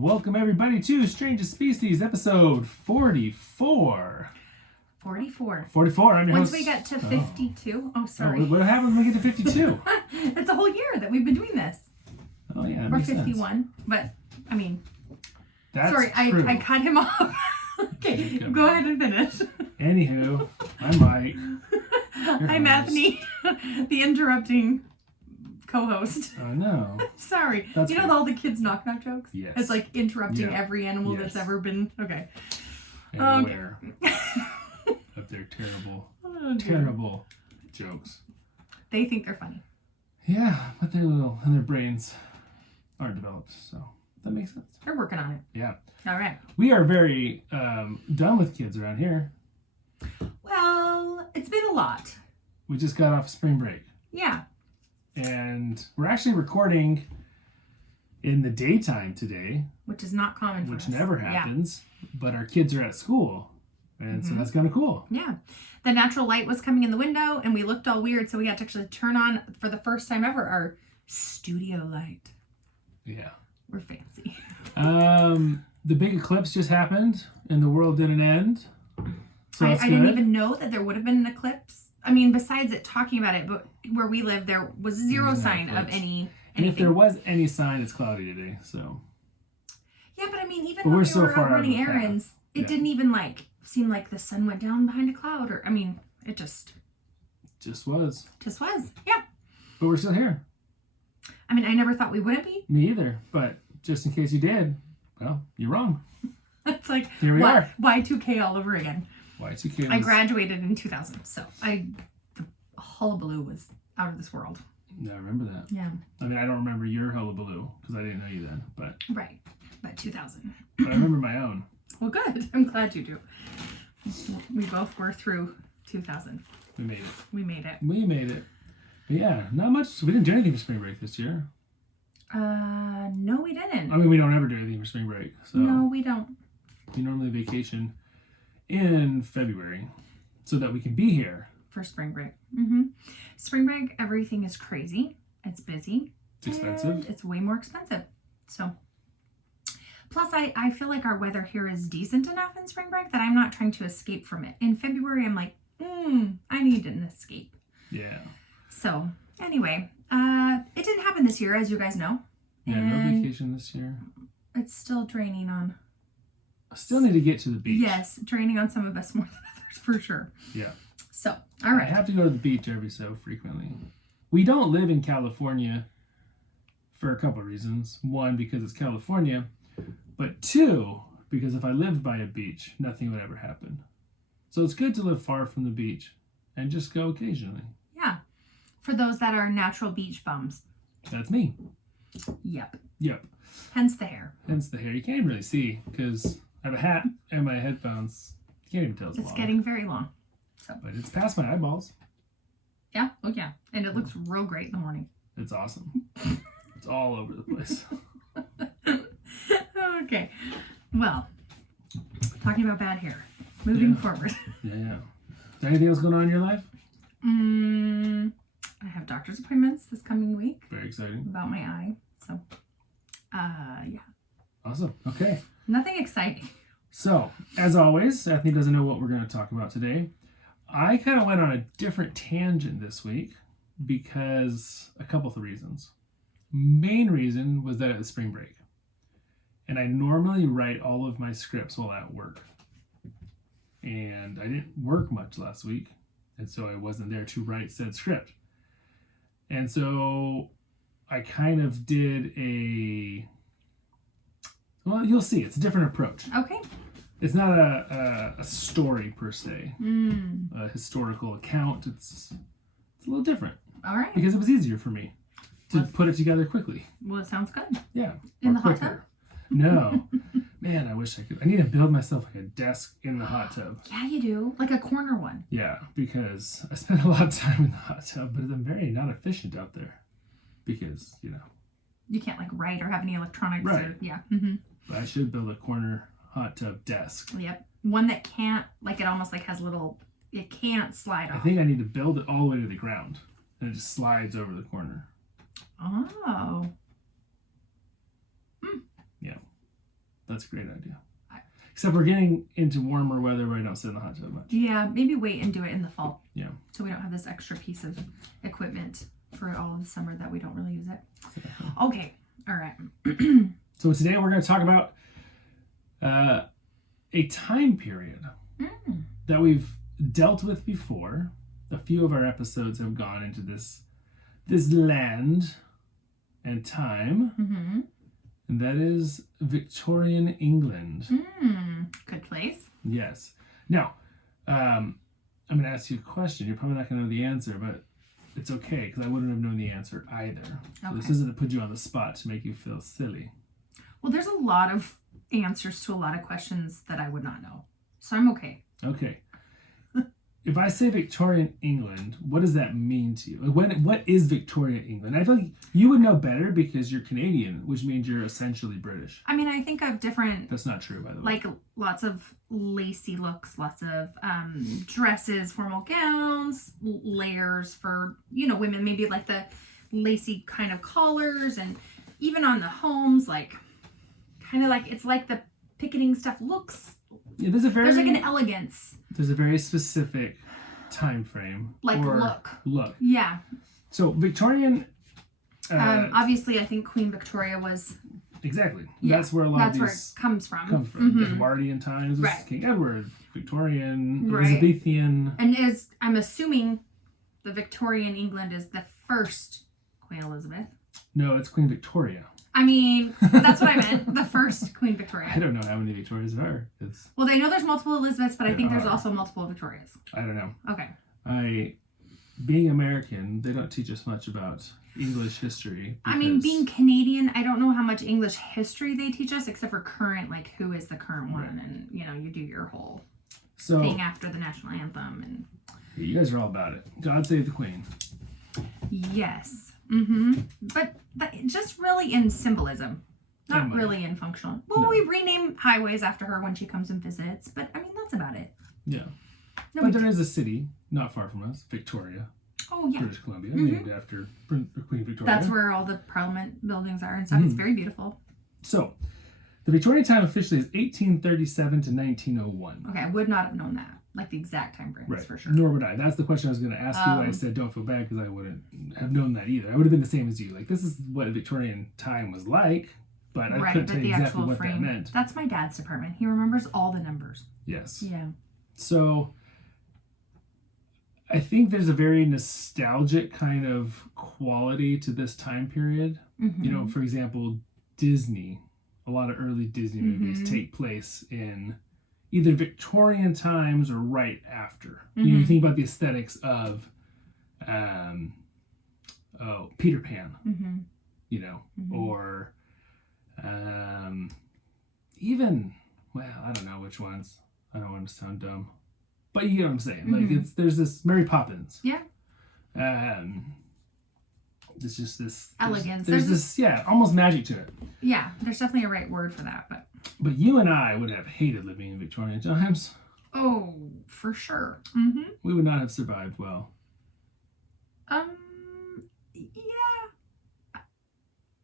Welcome everybody to Strangest Species, episode 44. 44. 44, I'm your Once host. we get to 52, sorry. What happened when we get to 52? It's a whole year that we've been doing this. Oh yeah, that Or makes 51, sense. but I mean, That's sorry, true. I cut him off. Okay, go ahead and finish. Anywho, I'm Mike. I'm Anthony, the interrupting co-host. I know. Sorry. That's you know all the kids knock jokes? Yes. It's like interrupting Yeah. every animal Yes. that's ever been. Okay. I'm aware of their terrible jokes. They think they're funny. Yeah, but they're little and their brains aren't developed, so that makes sense. They're working on it. Yeah. All right. We are very done with kids around here. Well, it's been a lot. We just got off spring break. Yeah. And we're actually recording in the daytime today, Which is not common for us. which never happens, but our kids are at school. And so Mhm. that's kind of cool. Yeah. The natural light was coming in the window and we looked all weird, so we had to actually turn on, for the first time ever, our studio light. Yeah. We're fancy. The big eclipse just happened and the world didn't end. So that's I didn't even know that there would have been an eclipse. I mean, besides it talking about it, but where we live, there was zero There's no sign of eclipse. anything. And if there was any sign, it's cloudy today. So Yeah, but I mean, even But when we're we so were far out out of running the path. errands, it Yeah. didn't even seem like the sun went down behind a cloud, or I mean, it just was. was. Yeah. But we're still here. I mean, I never thought we wouldn't be. Me either. But just in case you did, well, you're wrong. It's like, Here we are. Y2K all over again. Y2K. I graduated in 2000, so the hullabaloo was out of this world. Yeah, I remember that. Yeah. I mean, I don't remember your hullabaloo because I didn't know you then, but Right. But 2000. I remember my own. Well, good. I'm glad you do. We both were through 2000. We made it. We made it. We made it. But yeah, not much. We didn't do anything for spring break this year. No, we didn't. I mean, we don't ever do anything for spring break. So No, we don't. we normally vacation in February so that we can be here. For spring break. Spring break, everything is crazy. It's busy. It's expensive. And it's way more expensive. So, plus I feel like our weather here is decent enough in spring break that I'm not trying to escape from it. In February, I'm like, I need an escape. Yeah. So, anyway, it didn't happen this year, as you guys know. Yeah, no And vacation this year. It's still draining on. I still need to get to the beach. Yes, draining on some of us more than others, for sure. Yeah. So, all I right. have to go to the beach every so frequently. We don't live in California for a couple of reasons. One, because it's California. But two, because if I lived by a beach, nothing would ever happen. So it's good to live far from the beach and just go occasionally. Yeah. For those that are natural beach bums. That's me. Yep. Yep. Hence the hair. Hence the hair. You can't even really see because I have a hat and my headphones. You can't even tell it's It's long. getting very long. But it's past my eyeballs. Yeah. Oh, yeah. And it looks real great in the morning. It's awesome. It's all over the place. Okay. Well, talking about bad hair. Moving forward. Yeah. Is there anything else going on in your life? I have doctor's appointments this coming week Very exciting. about my eye. So, yeah. Awesome. Okay. Nothing exciting. So, as always, Anthony doesn't know what we're going to talk about today. I kind of went on a different tangent this week because a couple of reasons. Main reason was that it was spring break. And I normally write all of my scripts while at work. And I didn't work much last week. And so I wasn't there to write said script. And so I kind of did well, you'll see. It's a different approach. Okay. It's not a story per se, a historical account. It's a little different All right. because it was easier for me to put it together quickly. Well, it sounds good. Yeah. In or the hot quicker. No. Man, I wish I could. I need to build myself like a desk in the hot tub. Yeah, you do. Like a corner one. Yeah, because I spend a lot of time in the hot tub, but I'm very not efficient out there because, You can't write or have any electronics. Right. Or, yeah. but I should build a corner hot tub desk. Yep. One that can't, it almost has little, it can't slide I off. think I need to build it all the way to the ground and it just slides over the corner. Oh. Yeah. That's a great idea. Except we're getting into warmer weather where I don't sit in the hot tub much. Yeah, maybe wait and do it in the fall. Yeah. So we don't have this extra piece of equipment for all of the summer that we don't really use it. Exactly. Okay. All right. So today we're going to talk about a time period that we've dealt with before. A few of our episodes have gone into this land and time. Mm-hmm. And that is Victorian England. Good place. Yes. Now, I'm going to ask you a question. You're probably not going to know the answer, but it's okay because I wouldn't have known the answer either. So Okay. this isn't to put you on the spot to make you feel silly. Well, there's a lot of answers to a lot of questions that I would not know. So I'm okay. Okay. If I say Victorian England, what does that mean to you? What is Victorian England? I feel like you would know better because you're Canadian, which means you're essentially British. I mean, I think of different, That's not true, by the way. like lots of lacy looks, lots of dresses, formal gowns, layers for, women, maybe like the lacy kind of collars, and even on the homes, like kind of like, it's like the picketing stuff looks, Yeah, there's like an elegance. There's a very specific time frame. Like or look. Yeah. So Victorian. Obviously, I think Queen Victoria was. Exactly. Yeah, That's where a lot of where these it comes from. come from. Mm-hmm. The Edwardian times, this is Right. King Edward, Victorian, Right. Elizabethan. And I'm assuming the Victorian England is the first Queen Elizabeth. No, it's Queen Victoria. I mean, that's what I meant. The first Queen Victoria. I don't know how many Victorias there are. Well, they know there's multiple Elizabeths, but I think there's are. also multiple Victorias. I don't know. Okay. Being American, they don't teach us much about English history. I mean, being Canadian, I don't know how much English history they teach us, except for current, like who is the current one, and you do your whole thing after the national anthem, and yeah, you guys are all about it. God save the Queen. yes, but just really in symbolism, not really in functional. Well, No. we rename highways after her when she comes and visits, but I mean that's about it. Yeah. No, But there is a city not far from us, Victoria, oh yeah, British Columbia, named after Queen Victoria. that's where all the Parliament buildings are and stuff. It's very beautiful. So, the Victorian time officially is 1837 to 1901. Okay, I would not have known that, like the exact time frames for sure. Nor would I. That's the question I was going to ask you. I said don't feel bad because I wouldn't have known that either. I would have been the same as you. Like, this is what Victorian time was like, but I couldn't tell you exactly what that meant. That's my dad's department. He remembers all the numbers. Yes. Yeah. So, I think there's a very nostalgic kind of quality to this time period. Mm-hmm. For example, Disney, a lot of early Disney movies take place in either Victorian times or right after. You think about the aesthetics of Peter Pan, or even, well, I don't know which ones. I don't want to sound dumb. But you get what I'm saying. Like there's this Mary Poppins. Yeah. It's just this elegance. There's this almost magic to it. Yeah, there's definitely a right word for that, But you and I would have hated living in Victorian times. Oh, for sure. We would not have survived well. Yeah.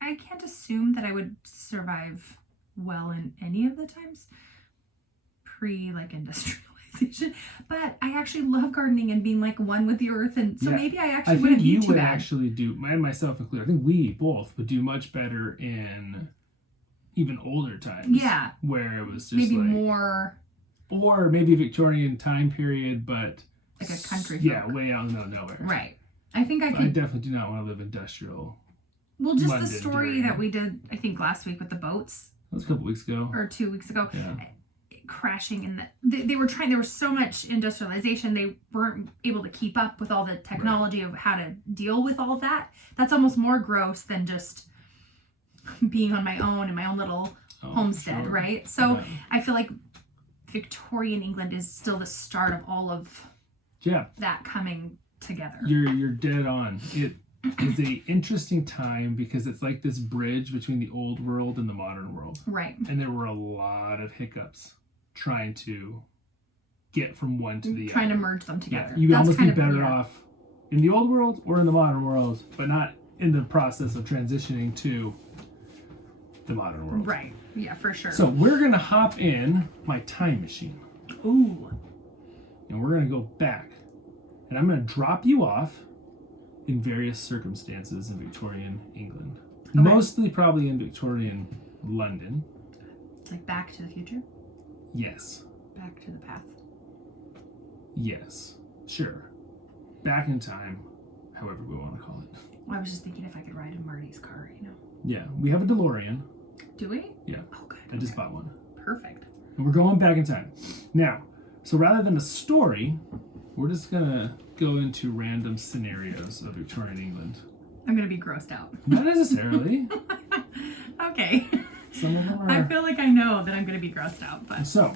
I can't assume that I would survive well in any of the times pre-industrialization, but I actually love gardening and being like one with the earth, and so maybe I actually wouldn't be too bad. I think you would actually do, and myself included, I think we both would do much better in even older times. Yeah. Where it was just maybe more... Or maybe Victorian time period, but... like a country folk. Yeah, way out in the middle of nowhere. Right. I think I definitely do not want to live industrial. Well, just London the story that we did, I think, last week with the boats. That was a couple weeks ago. Or 2 weeks ago. Yeah. Crashing in there was so much industrialization, they weren't able to keep up with all the technology of how to deal with all of that. That's almost more gross than just being on my own in my own little homestead, right? So I feel like Victorian England is still the start of all of that coming together. You're dead on. It is a interesting time because it's like this bridge between the old world and the modern world. Right. And there were a lot of hiccups trying to get from one to the other. Trying to merge them together. Yeah, you would almost be better off in the old world or in the modern world, but not in the process of transitioning to the modern world. Right. Yeah, for sure. So we're going to hop in my time machine. Ooh. And we're going to go back. And I'm going to drop you off in various circumstances in Victorian England. Okay. Mostly probably in Victorian London. Like Back to the Future? Yes. Back to the Past? Yes. Sure. Back in time, however we want to call it. Well, I was just thinking if I could ride in Marty's car, you know. Yeah. We have a DeLorean. Do we? Yeah. Oh, good. I just bought one. Perfect. And we're going back in time. Now, so rather than a story, we're just going to go into random scenarios of Victorian England. I'm going to be grossed out. Not necessarily. Okay. Some of them are... I feel like I know that I'm going to be grossed out, but... So,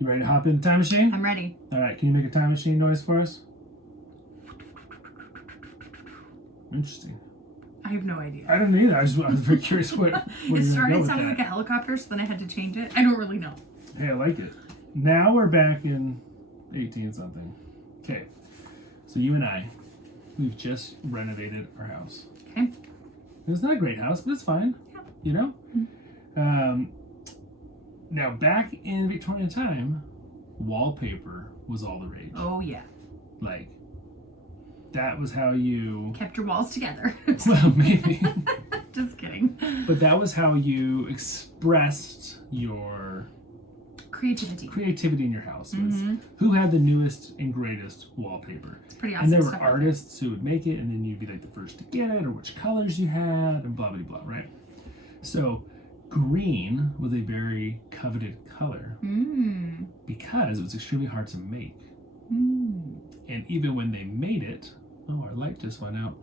you ready to hop in the time machine? I'm ready. All right, can you make a time machine noise for us? Interesting. I have no idea. I don't either. I was very curious what it started sounding like a helicopter, so then I had to change it. I don't really know. Hey, I like it. Now we're back in 18-something. Okay, so you and I, we've just renovated our house. Okay. It's not a great house, but it's fine. Yeah. You know? Mm-hmm. Now, back in Victorian time, wallpaper was all the rage. Oh, yeah. Like, that was how you... Kept your walls together. Well, maybe. Just kidding. But that was how you expressed your... creativity in your house. Was who had the newest and greatest wallpaper. It's pretty awesome. And there were artists who would make it, and then you'd be like the first to get it, or which colors you had, and blah, blah, blah, right? So green was a very coveted color because it was extremely hard to make. And even when they made it, oh, our light just went out.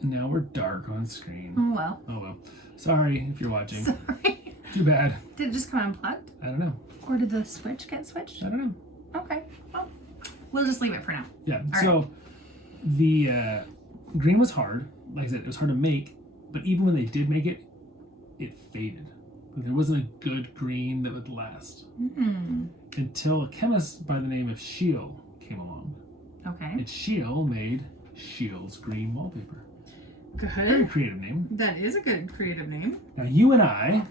And now we're dark on screen. Oh, well. Oh, well. Sorry if you're watching. Sorry. Too bad. Did it just come unplugged? I don't know. Or did the switch get switched? I don't know. Okay. Well, we'll just leave it for now. Yeah. All so right. the green was hard. Like I said, it was hard to make. But even when they did make it, it faded. There wasn't a good green that would last. Until a chemist by the name of Scheele came along. Okay. And Scheele made Scheele's green wallpaper. Good. Very creative name. That is a good creative name. Now you and I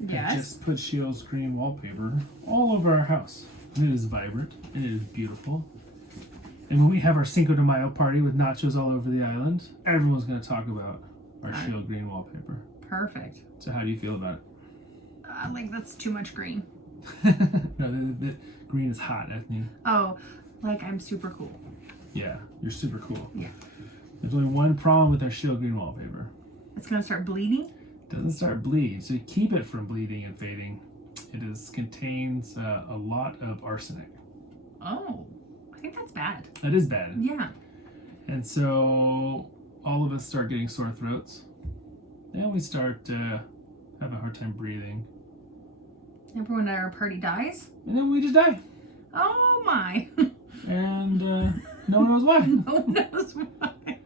Yes. have just put Scheele's green wallpaper all over our house. And it is vibrant. And it is beautiful. And when we have our Cinco de Mayo party with nachos all over the island, everyone's going to talk about our Scheele green wallpaper. Perfect. So how do you feel about it? Like that's too much green. No, the green is hot, Ethne. Oh, like I'm super cool. Yeah, you're super cool. Yeah. There's only one problem with our Scheele green wallpaper. It's gonna start bleeding? It doesn't start bleeding. So to keep it from bleeding and fading, it contains a lot of arsenic. Oh, I think that's bad. That is bad. Yeah. And so all of us start getting sore throats. And we start having a hard time breathing. Everyone at our party dies? And then we just die. Oh my. And no one knows why. No one knows why.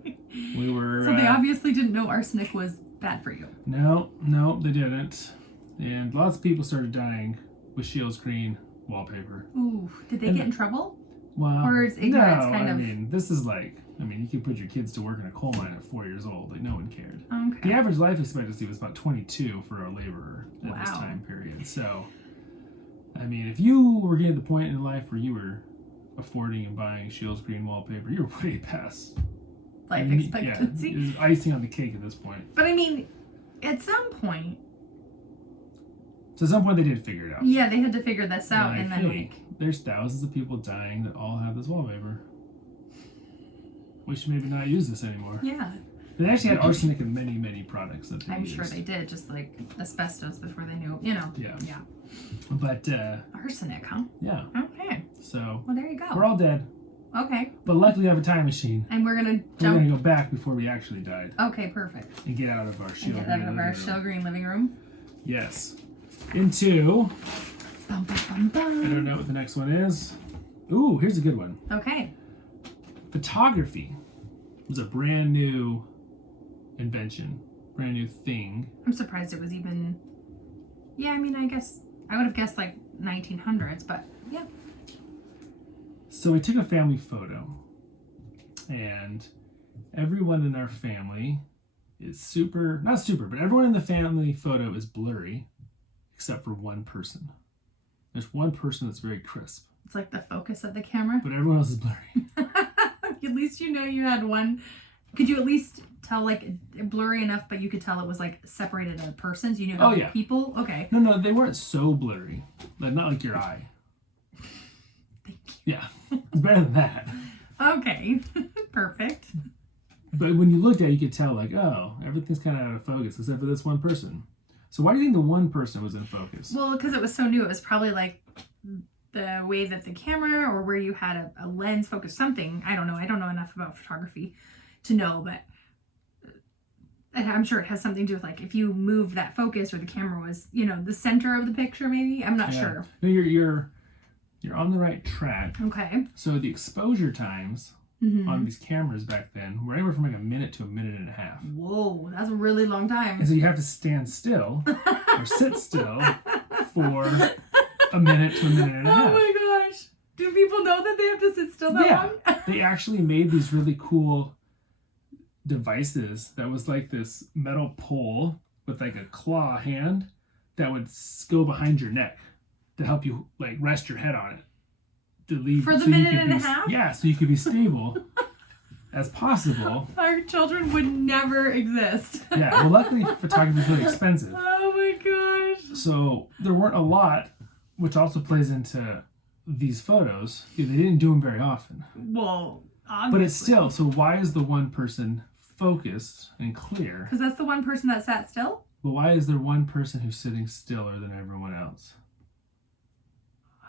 We were... So they obviously didn't know arsenic was bad for you. No, they didn't. And lots of people started dying with Scheele's green wallpaper. Ooh, did they get in trouble? Well, or is ignorance kind of... I mean, this is like... I mean, you can put your kids to work in a coal mine at 4 years old. Like, no one cared. Okay. The average life expectancy was about 22 for a laborer at this Wow. time period. So, I mean, if you were getting to the point in life where you were affording and buying Scheele's green wallpaper, you were way past Life expectancy. Yeah, it was icing on the cake at this point. But I mean, at some point... So at some point they did figure it out. Yeah, they had to figure this out and then like... There's thousands of people dying that all have this wallpaper. We should maybe not use this anymore. Yeah. They actually had arsenic in many, many products that they I'm used. sure they did, just like asbestos before they knew, you know. Yeah. Yeah. But, arsenic, huh? yeah. Okay. So, well, there you go. we're all dead. Okay. But luckily we have a time machine. And we're going to We're jump. going to go back before we actually died. Okay, perfect. And get out of our Scheele Get out of our Scheele green living room. Yes. Into... Bum, bum, bum, bum. I don't know what the next one is. Ooh, here's a good one. Okay. Photography was a brand new invention, brand new thing. I'm surprised it was even... Yeah, I mean, I guess... I would have guessed like 1900s, but yeah. So we took a family photo, and everyone in our family is super, not super, but everyone in the family photo is blurry except for one person. There's one person that's very crisp. It's like the focus of the camera. But everyone else is blurry. At least you know you had one. Could you at least tell, like, blurry enough, but you could tell it was, like, separated a person, so you knew Oh, yeah. people? Okay. No, they weren't so blurry. Like, not like your eye. Thank you. Yeah, it's better than that. Okay. Perfect. But when you looked at it, you could tell, like, oh, everything's kind of out of focus except for this one person. So why do you think the one person was in focus? Well, because it was so new, it was probably, like, the way that the camera or where you had a lens focus, something. I don't know. I don't know enough about photography to know, but I'm sure it has something to do with, like, if you move that focus or the camera was, you know, the center of the picture, maybe. I'm not sure. No, you're on the right track. Okay. So the exposure times on these cameras back then were anywhere from like a minute to a minute and a half. Whoa, that's a really long time. And so you have to stand still or sit still for a minute to a minute and a half. Oh my gosh. Do people know that they have to sit still that long? They actually made these really cool devices that was like this metal pole with like a claw hand that would go behind your neck to help you like rest your head on it. To leave For the so minute and a half? Yeah, so you could be stable as possible. Our children would never exist. Yeah, well luckily photography is really expensive. Oh my gosh. So there weren't a lot, which also plays into these photos. They didn't do them very often. Well, obviously. But it's still, so why is the one person focused and clear? Because that's the one person that sat still? But why is there one person who's sitting stiller than everyone else?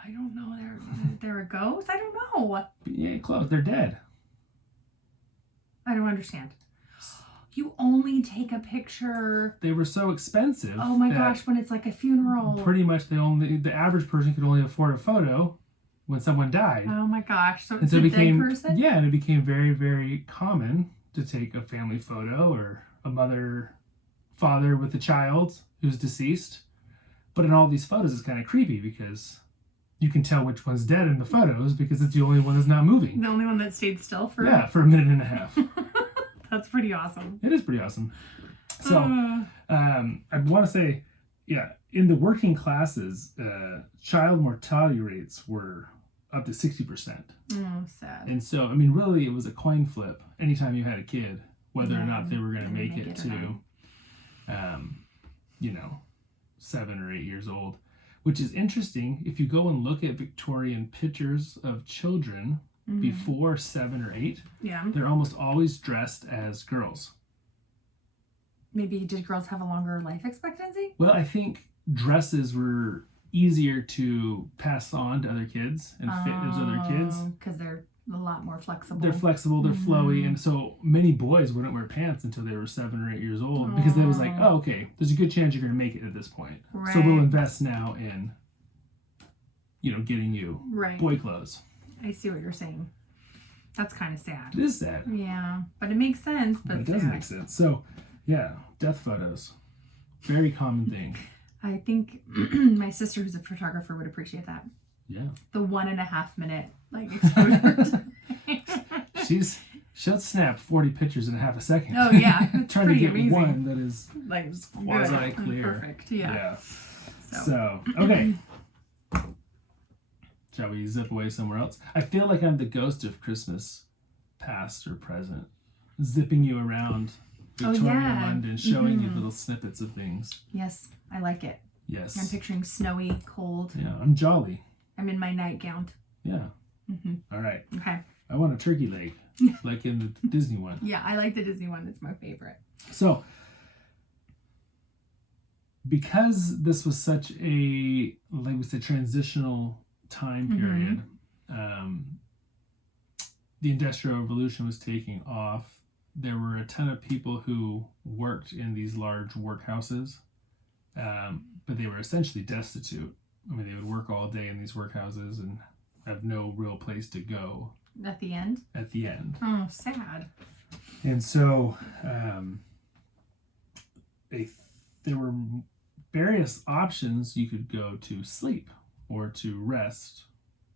I don't know. They're a ghost? I don't know. But yeah, close. They're dead. I don't understand. You only take a picture. They were so expensive. Oh my that gosh, when it's like a funeral. Pretty much the average person could only afford a photo when someone died. Oh my gosh. So And it's so a it became, dead person? yeah, and it became very, very common to take a family photo or a father with a child who's deceased. But in all these photos, it's kind of creepy because you can tell which one's dead in the photos because it's the only one that's not moving. The only one that stayed still for for a minute and a half. That's pretty awesome. It is pretty awesome. So I want to say, yeah, in the working classes, child mortality rates were up to 60%. Oh, sad. And so, I mean, really, it was a coin flip anytime you had a kid, whether or not they were going to make it to, 7 or 8 years old. Which is interesting. If you go and look at Victorian pictures of children before 7 or 8, they're almost always dressed as girls. Maybe did girls have a longer life expectancy? Well, I think dresses were easier to pass on to other kids and fit as other kids. Because they're a lot more flexible. They're flexible, they're flowy, and so many boys wouldn't wear pants until they were 7 or 8 years old because they was like, oh, okay, there's a good chance you're going to make it at this point. Right. So we'll invest now in, getting you boy clothes. I see what you're saying. That's kind of sad. It is sad. Yeah, but it makes sense. But it doesn't make sense. So, yeah, death photos. Very common thing. I think my sister, who's a photographer, would appreciate that. Yeah. The 1.5 minute exposure. She'll snap 40 pictures in a half a second. Oh yeah, trying to get amazing. one that is like quasi clear. Perfect. Yeah. So okay. Shall we zip away somewhere else? I feel like I'm the ghost of Christmas, past or present, zipping you around Victorian London, showing you little snippets of things. Yes, I like it. Yes. I'm picturing snowy, cold. Yeah, I'm jolly. I'm in my nightgown. Yeah. All right. Okay. I want a turkey leg, like in the Disney one. Yeah, I like the Disney one. It's my favorite. So, because this was such a, like we said, transitional time period, the Industrial Revolution was taking off. There were a ton of people who worked in these large workhouses, but they were essentially destitute. I mean, they would work all day in these workhouses and have no real place to go. At the end? At the end. Oh, sad. And so there were various options. You could go to sleep or to rest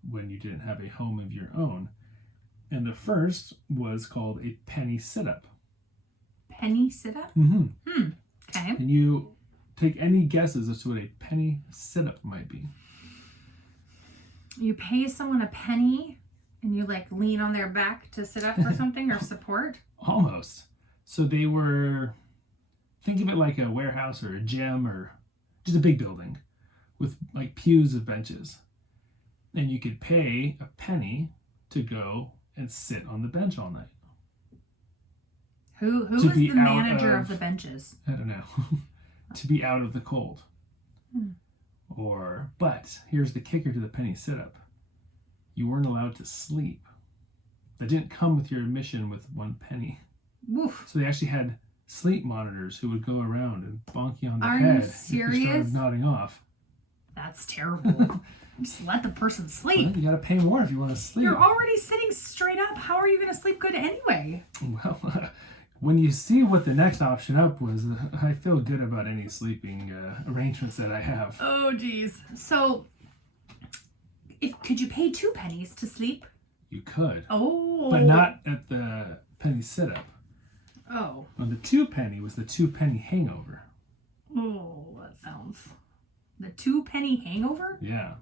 when you didn't have a home of your own. And the first was called a penny sit-up. penny sit-up? Mm-hmm. Okay. Can you take any guesses as to what a penny sit-up might be? You pay someone a penny and you like lean on their back to sit up or something or support? Almost. So they were, think of it like a warehouse or a gym or just a big building with like pews of benches. And you could pay a penny to go and sit on the bench all night. Who To is be the out manager of- of the benches? I don't know. To be out of the cold. But here's the kicker to the penny sit-up. You weren't allowed to sleep. That didn't come with your admission with 1 penny. Woof. So they actually had sleep monitors who would go around and bonk you on the Are head you if you serious? started nodding off. That's terrible. Just let the person sleep. Well, you gotta pay more if you want to sleep. You're already sitting straight up. How are you going to sleep good anyway? Well, when you see what the next option up was, I feel good about any sleeping arrangements that I have. Oh, geez. So, could you pay 2 pennies to sleep? You could, Oh. but not at the penny sit-up. Oh. Well, the 2 penny was the 2 penny hangover. Oh, that sounds... The 2 penny hangover? Yeah.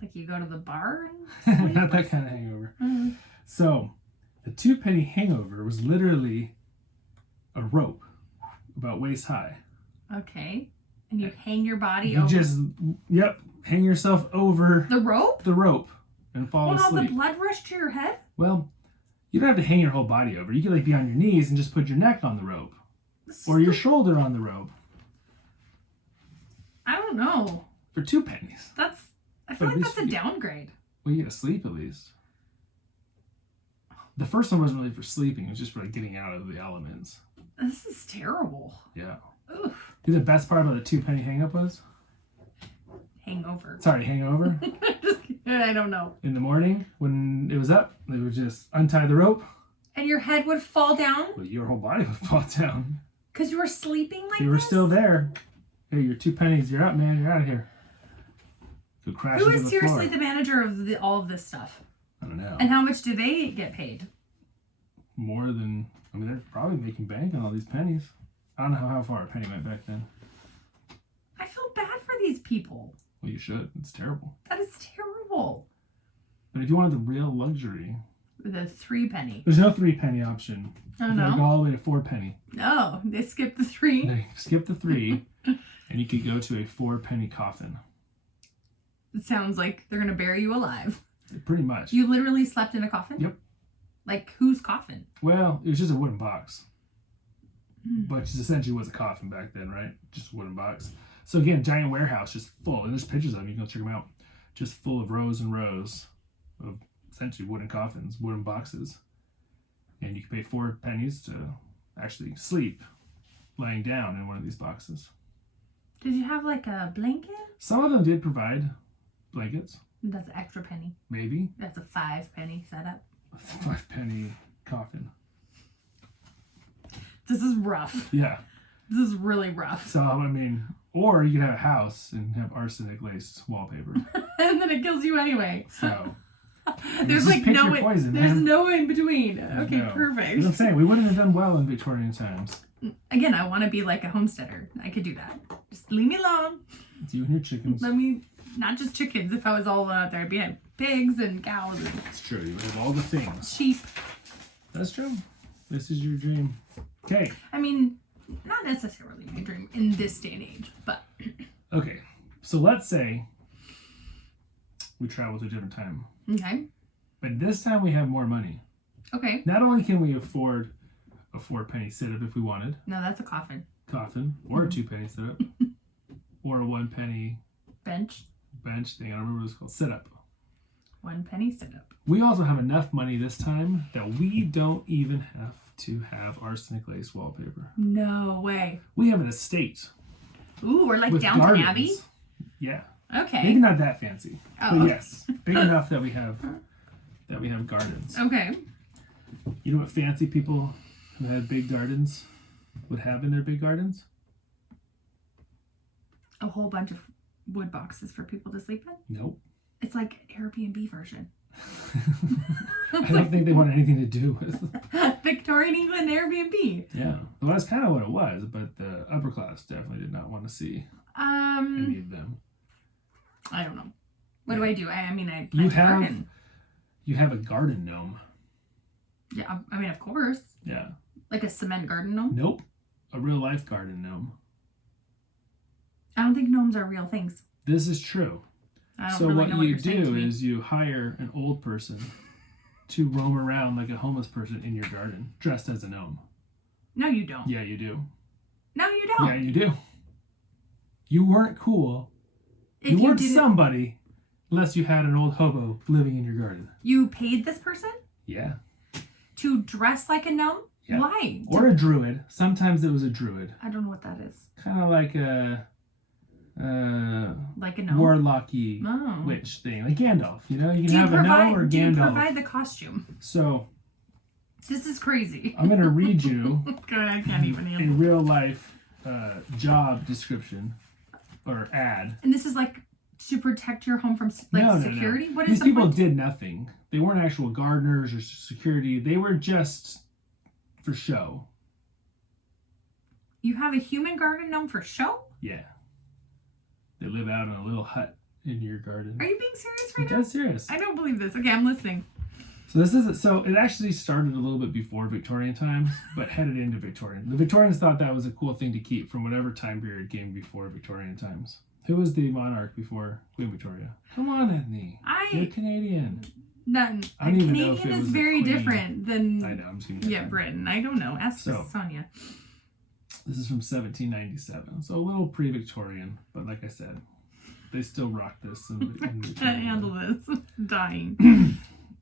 Like you go to the bar and sleep? Not that kind of hangover. Mm. So, the 2 penny hangover was literally a rope about waist high. Okay. And you hang your body You over just, hang yourself over the rope? the rope and fall Won't all the asleep. blood rush to your head? Well, you don't have to hang your whole body over. You could like be on your knees and just put your neck on the rope or your shoulder on the rope I don't know. for 2 pennies. I feel But like at that's a least downgrade. Well, you get to sleep at least. The first one wasn't really for sleeping. It was just for like getting out of the elements. This is terrible. Yeah. Oof. The best part about the 2 penny hang up was? Hangover. Sorry, hangover. I don't know. In the morning when it was up, they would just untie the rope. And your head would fall down Well, your whole body would fall down. because you were sleeping like You were this? still there. Hey, your 2 pennies. You're up, man. You're out of here. Go crash Who into is the seriously floor. the manager of all of this stuff? I don't know. And how much do they get paid? More than, I mean, they're probably making bank on all these pennies. I don't know how far a penny went back then. I feel bad for these people. Well, you should. It's terrible. That is terrible. But if you wanted the real luxury, The 3 penny. there's no 3 penny option. Oh, You gotta go no? all the way to 4 penny. No, they skipped the 3. They skip the 3, and you could go to a 4 penny coffin. It sounds like they're going to bury you alive. Pretty much. You literally slept in a coffin? Yep. Like, whose coffin? Well, it was just a wooden box. Mm. Which essentially was a coffin back then, right? Just a wooden box. So again, giant warehouse, just full. And there's pictures of them. You can go check them out. Just full of rows and rows of essentially wooden coffins, wooden boxes. And you can pay 4 pennies to actually sleep laying down in one of these boxes. Did you have like a blanket? Some of them did provide blankets, That's an extra penny. maybe. That's a 5 penny setup. A 5 penny coffin. This is rough. Yeah. This is really rough. So, I mean, or you could have a house and have arsenic laced wallpaper. And then it kills you anyway. So, There's just like pick no your in, poison, there's man. no in between. Okay, No. perfect. As I'm saying, we wouldn't have done well in Victorian times. Again, I want to be like a homesteader. I could do that. Just leave me alone. It's you and your chickens. Let me, not just chickens. If I was all out there, I'd be like pigs and cows and It's true. You would have all the things. sheep. That's true. This is your dream. Okay. I mean, not necessarily my dream in this day and age, but Okay. So let's say we travel to a different time. okay. But this time we have more money. Okay. Not only can we afford a 4 penny sit-up if we wanted, No, that's a coffin. coffin, or a 2 penny sit-up, or a 1 penny Bench. bench thing. I don't remember what it's called. Sit-up. 1 penny sit up. We also have enough money this time that we don't even have to have arsenic laced wallpaper. No way. We have an estate Ooh, we're like with Downton gardens. Abbey. Yeah. Okay. Maybe not that fancy. Oh. But yes. Big enough that we have gardens. Okay. You know what fancy people who have big gardens would have in their big gardens? A whole bunch of wood boxes for people to sleep in. Nope. It's like Airbnb version. I don't think they want anything to do with Victorian England Airbnb. Yeah. Well, that's kind of what it was, but the upper class definitely did not want to see any of them. I don't know. What do I do? I mean, I You plant a garden. You have a garden gnome. Yeah, I mean, of course. Yeah. Like a cement garden gnome? Nope. A real life garden gnome. I don't think gnomes are real things. This is true. I don't So really what know what you you're saying to do me. is you hire an old person to roam around like a homeless person in your garden, dressed as a gnome. No, you don't. Yeah, you do. No, you don't. Yeah, you do. You weren't cool. If You weren't didn't- somebody unless you had an old hobo living in your garden. You paid this person Yeah. to dress like a gnome? Yeah. Why? Or a druid. Sometimes it was a druid. I don't know what that is. Kind of like a Like a gnome? warlocky Oh. witch thing. Like Gandalf, you know? You can Do you have a gnome or do you Gandalf. provide the costume? So This is crazy. I'm going to read you God, I can't even a handle it. real life job description or ad. And this is like to protect your home from like No. security? What is These the people point? did nothing. They weren't actual gardeners or security. They were just for show. You have a human garden gnome for show? Yeah. They live out in a little hut in your garden. Are you being serious right now? That's serious. I don't believe this. Okay, I'm listening. So it actually started a little bit before Victorian times, but headed into Victorian. The Victorians thought that was a cool thing to keep from whatever time period came before Victorian times. Who was the monarch before Queen Victoria? Come on, Ethne. You're Canadian. None. I don't even know Canadian if it is was a very queen. different than I know, I'm just gonna get Britain. I don't know. Ask So- Sonia. This is from 1797, so a little pre-Victorian, but like I said, they still rock this. In Can't Victorian. handle this. Dying.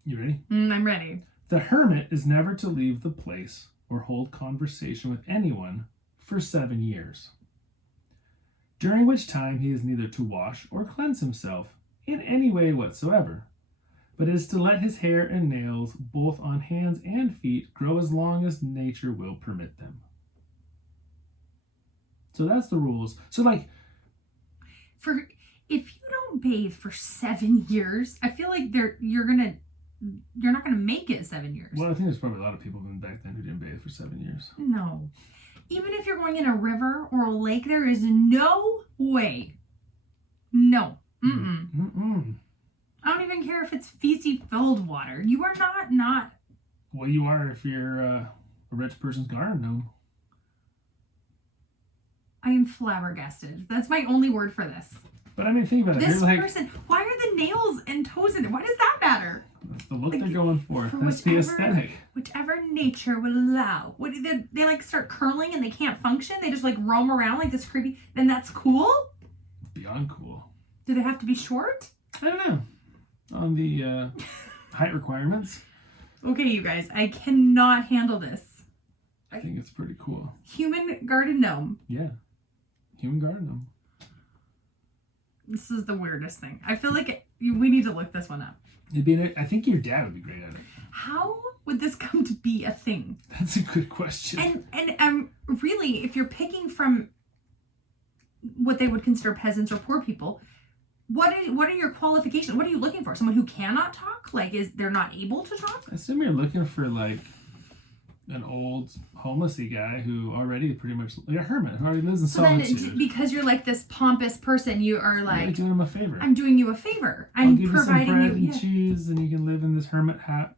You ready? I'm ready. The hermit is never to leave the place or hold conversation with anyone for 7 years, during which time he is neither to wash or cleanse himself in any way whatsoever, but is to let his hair and nails, both on hands and feet, grow as long as nature will permit them. So that's the rules. So like, For if you don't bathe for 7 years, I feel like you're not gonna make it 7 years. well, I think there's probably a lot of people back then who didn't bathe for 7 years. No. Even if you're going in a river or a lake, there is no way. No. Mm-mm. Mm-mm. I don't even care if it's feces filled water. You are not. Well, you are if you're a rich person's garden gnome. I am flabbergasted. That's my only word for this. But I mean, think about it. This They're like, person, why are the nails and toes in it? Why does that matter? that's the look like, they're going for. for That's the whichever- aesthetic. Whichever nature will allow. What do they like start curling and they can't function? They just like roam around like this creepy. Then that's cool? Beyond cool. Do they have to be short? I don't know. On the height requirements, Okay, you guys, I cannot handle this. I think it's pretty cool. Human garden gnome. Yeah. Human garden gnome. This is the weirdest thing. I feel like we need to look this one up. I think your dad would be great at it. How would this come to be a thing? That's a good question. And really, if you're picking from what they would consider peasants or poor people, what are your qualifications? What are you looking for? Someone who cannot talk? Like, they're not able to talk? I assume you're looking for like an old homelessy guy who already pretty much like a hermit who already lives in So then, solitude. because you're like this pompous person, you are You're like, doing him a favor. I'm doing you a favor. I'll I'm give you some providing bread you. and Yeah. cheese, and you can live in this hermit hut.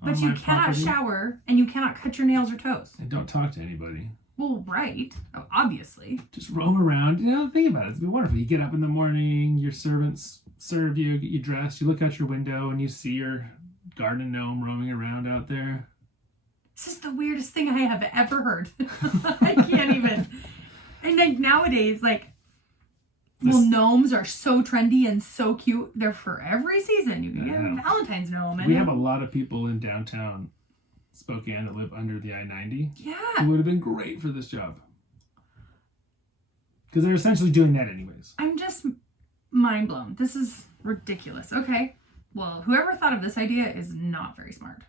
But on you my cannot property. shower and you cannot cut your nails or toes. And don't talk to anybody. Well, right. Obviously. Just roam around. You know, think about it. It'd be wonderful. You get up in the morning, your servants serve you, get you dressed, you look out your window, and you see your garden gnome roaming around out there. This is the weirdest thing I have ever heard. I can't even. And like nowadays, like, well, gnomes are so trendy and so cute. They're for every season. You can get a Valentine's gnome. We have a lot of people in downtown Spokane that live under the I-90. Yeah. Who would have been great for this job. Because they're essentially doing that anyways. I'm just mind blown. This is ridiculous. Okay. Well, whoever thought of this idea is not very smart.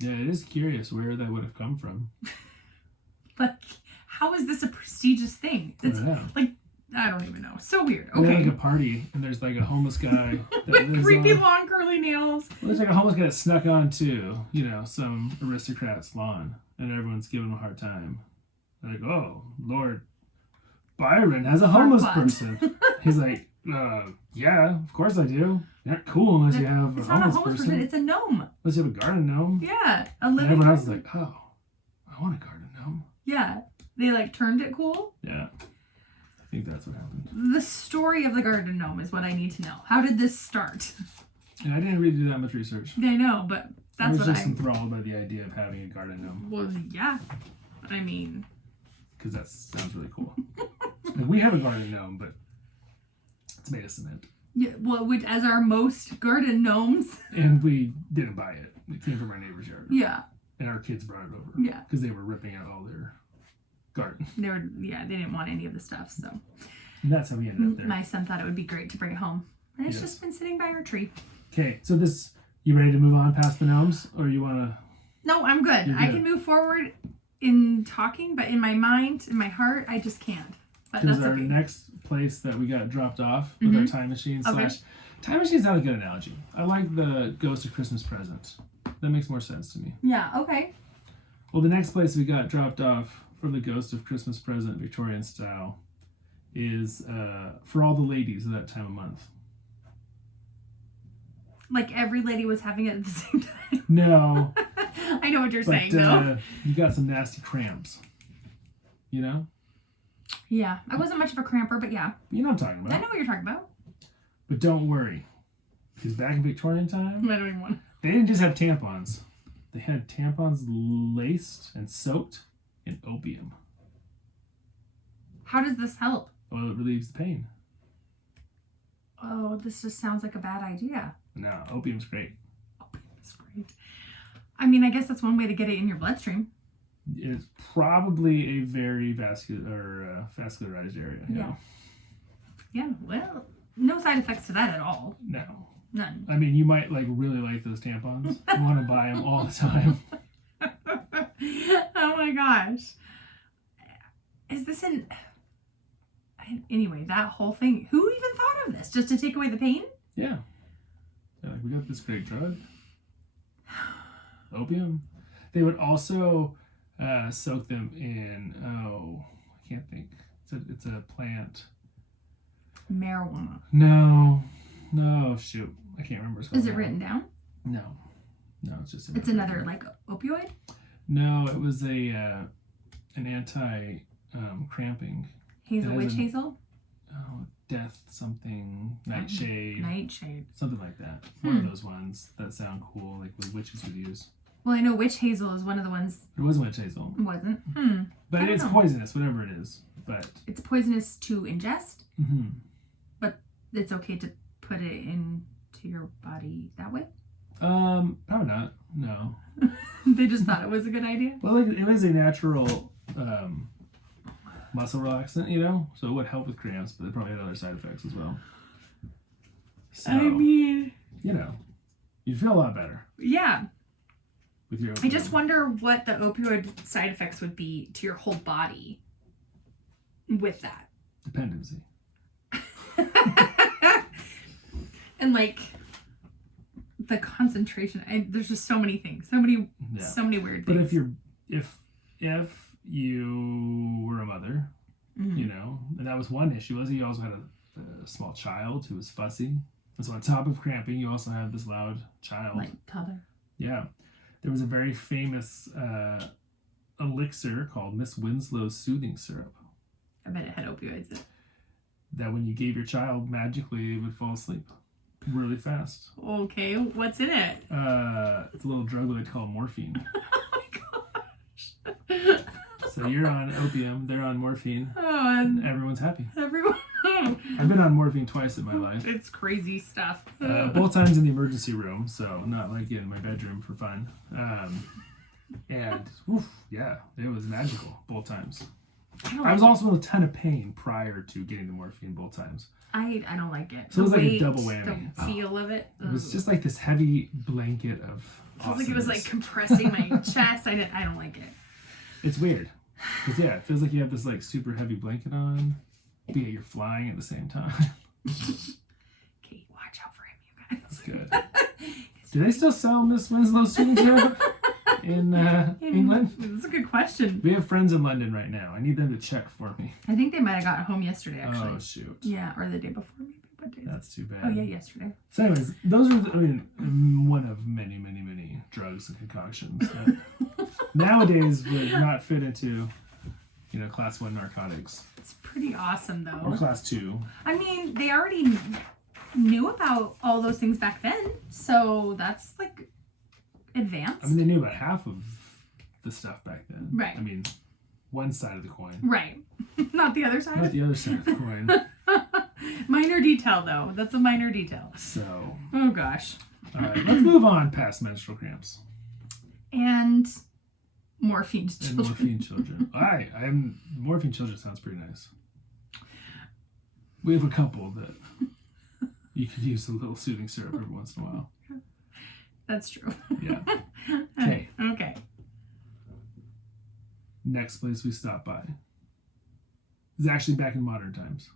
Yeah, it is curious where that would have come from. Like, how is this a prestigious thing? It's I don't know. like, I don't even know. So weird. We had Okay. like a party, and there's like a homeless guy that With lives creepy on. long curly nails. Well, there's like a homeless guy that snuck onto, some aristocrat's lawn, and everyone's giving him a hard time. Like, oh, Lord Byron has a homeless Farquaad. person. He's like, yeah, of course I do. You're not cool unless you have It's a not a homeless homeless person. It's a gnome. Unless you have a garden gnome. Yeah. A And living everyone else is garden. like, oh, I want a garden gnome. Yeah. They like turned it cool. Yeah. I think that's what happened. The story of the garden gnome is what I need to know. How did this start? And I didn't really do that much research. I know, but I that's was what just I'm. enthralled by the idea of having a garden gnome. Well, yeah. I mean, Because that sounds really cool. Like, we have a garden gnome, but it's made of cement. yeah, well, as our most garden gnomes. And we didn't buy it. It came from our neighbor's yard. Yeah. And our kids brought it over. Yeah. Because they were ripping out all their garden. They didn't want any of the stuff, so. And that's how we ended up there. My son thought it would be great to bring it home. And it's Yes. just been sitting by our tree. Okay, so you ready to move on past the gnomes? Or you want to... No, I'm good. You're I good. can move forward in talking, but in my mind, in my heart, I just can't. But Because that's our okay. next place that we got dropped off with our time machine Okay. Time machine's not a good analogy. I like the Ghost of Christmas Present. That makes more sense to me. Yeah, okay. Well, the next place we got dropped off for the Ghost of Christmas Present Victorian style is for all the ladies of that time of month. Like every lady was having it at the same time. No, I know what you're but saying, though. you got some nasty cramps. You know? Yeah, I wasn't much of a cramper, but yeah. You know what I'm talking I about. know what you're talking about. But don't worry. Because back in Victorian time, I don't even want they didn't just have tampons. They had tampons laced and soaked in opium. How does this help? Well, it relieves the pain. Oh, this just sounds like a bad idea. No, opium's great. That's great. I mean, I guess that's one way to get it in your bloodstream. It's probably a very vascularized area. Yeah. Yeah, well, no side effects to that at all. No. None. I mean, you might really like those tampons. You want to buy them all the time. Oh my gosh. Is this anyway, that whole thing, who even thought of this? Just to take away the pain? Yeah. They're like, we got this great drug. Opium. They would also soak them in, I can't think. It's a plant. Marijuana. No, shoot. I can't remember. Is it written down? No, it's just. It's another, like, opioid? No, it was an anti cramping. Hazel, It has witch a- hazel? Oh, death something, nightshade, Nightshade. something like that. One of those ones that sound cool, like what witches would use. Well, I know witch hazel is one of the ones. It wasn't witch hazel, Wasn't. but I don't it's know. poisonous, whatever it is. But It's poisonous to ingest, mhm. but it's okay to put it into your body that way? Probably not. No. They just thought it was a good idea? Well, like, it was a natural muscle relaxant, so it would help with cramps, but it probably had other side effects as well. So, I mean, you'd feel a lot better yeah. with your. I just wonder what the opioid side effects would be to your whole body with that. dependency. And like the concentration, there's just so many things, so many weird But things. if you were a mother, and that was one issue. Was you also had a small child who was fussy, and so on top of cramping, you also have this loud child. like toddler. Yeah, there was a very famous elixir called Miss Winslow's soothing syrup. I bet it had opioids in it. That when you gave your child, magically it would fall asleep really fast. Okay, what's in it? It's a little drug they call morphine. Oh my gosh. So you're on opium, they're on morphine, Oh, and everyone's happy. everyone. I've been on morphine twice in my life. It's crazy stuff. Both times in the emergency room, so not like in my bedroom for fun. And yeah, it was magical both times. I was also in a ton of pain prior to getting the morphine both times. I don't like it. So it was The like a weight, double whammy. The feel of it. It was just like this heavy blanket of Feels like it was like awesomeness. compressing my chest. I don't like it. It's weird. Because, yeah, it feels like you have this like super heavy blanket on. But yeah, you're flying at the same time. Okay, watch out for him, you guys. That's good. Do they still sell Miss Winslow's swimming syrup in England? That's a good question. We have friends in London right now. I need them to check for me. I think they might have got home yesterday, actually. Oh, shoot. Yeah, or the day before, maybe. What day? That's too bad. Oh, yeah, yesterday. So anyways, those are, one of many, many, many drugs and concoctions that nowadays would not fit into, class 1 narcotics. It's pretty awesome, though. Or class 2. I mean, they already knew about all those things back then, so that's, like, advanced. I mean, they knew about half of the stuff back then. Right. I mean, one side of the coin. Right. Not the other side? Not the other side of the coin. Minor detail, though. That's a minor detail. So. Oh, gosh. All right, let's move on past menstrual cramps. And morphine children. And morphine children. Morphine children sounds pretty nice. We have a couple that you could use a little soothing syrup every once in a while. That's true. Yeah. Okay. Okay. Next place we stop by is actually back in modern times.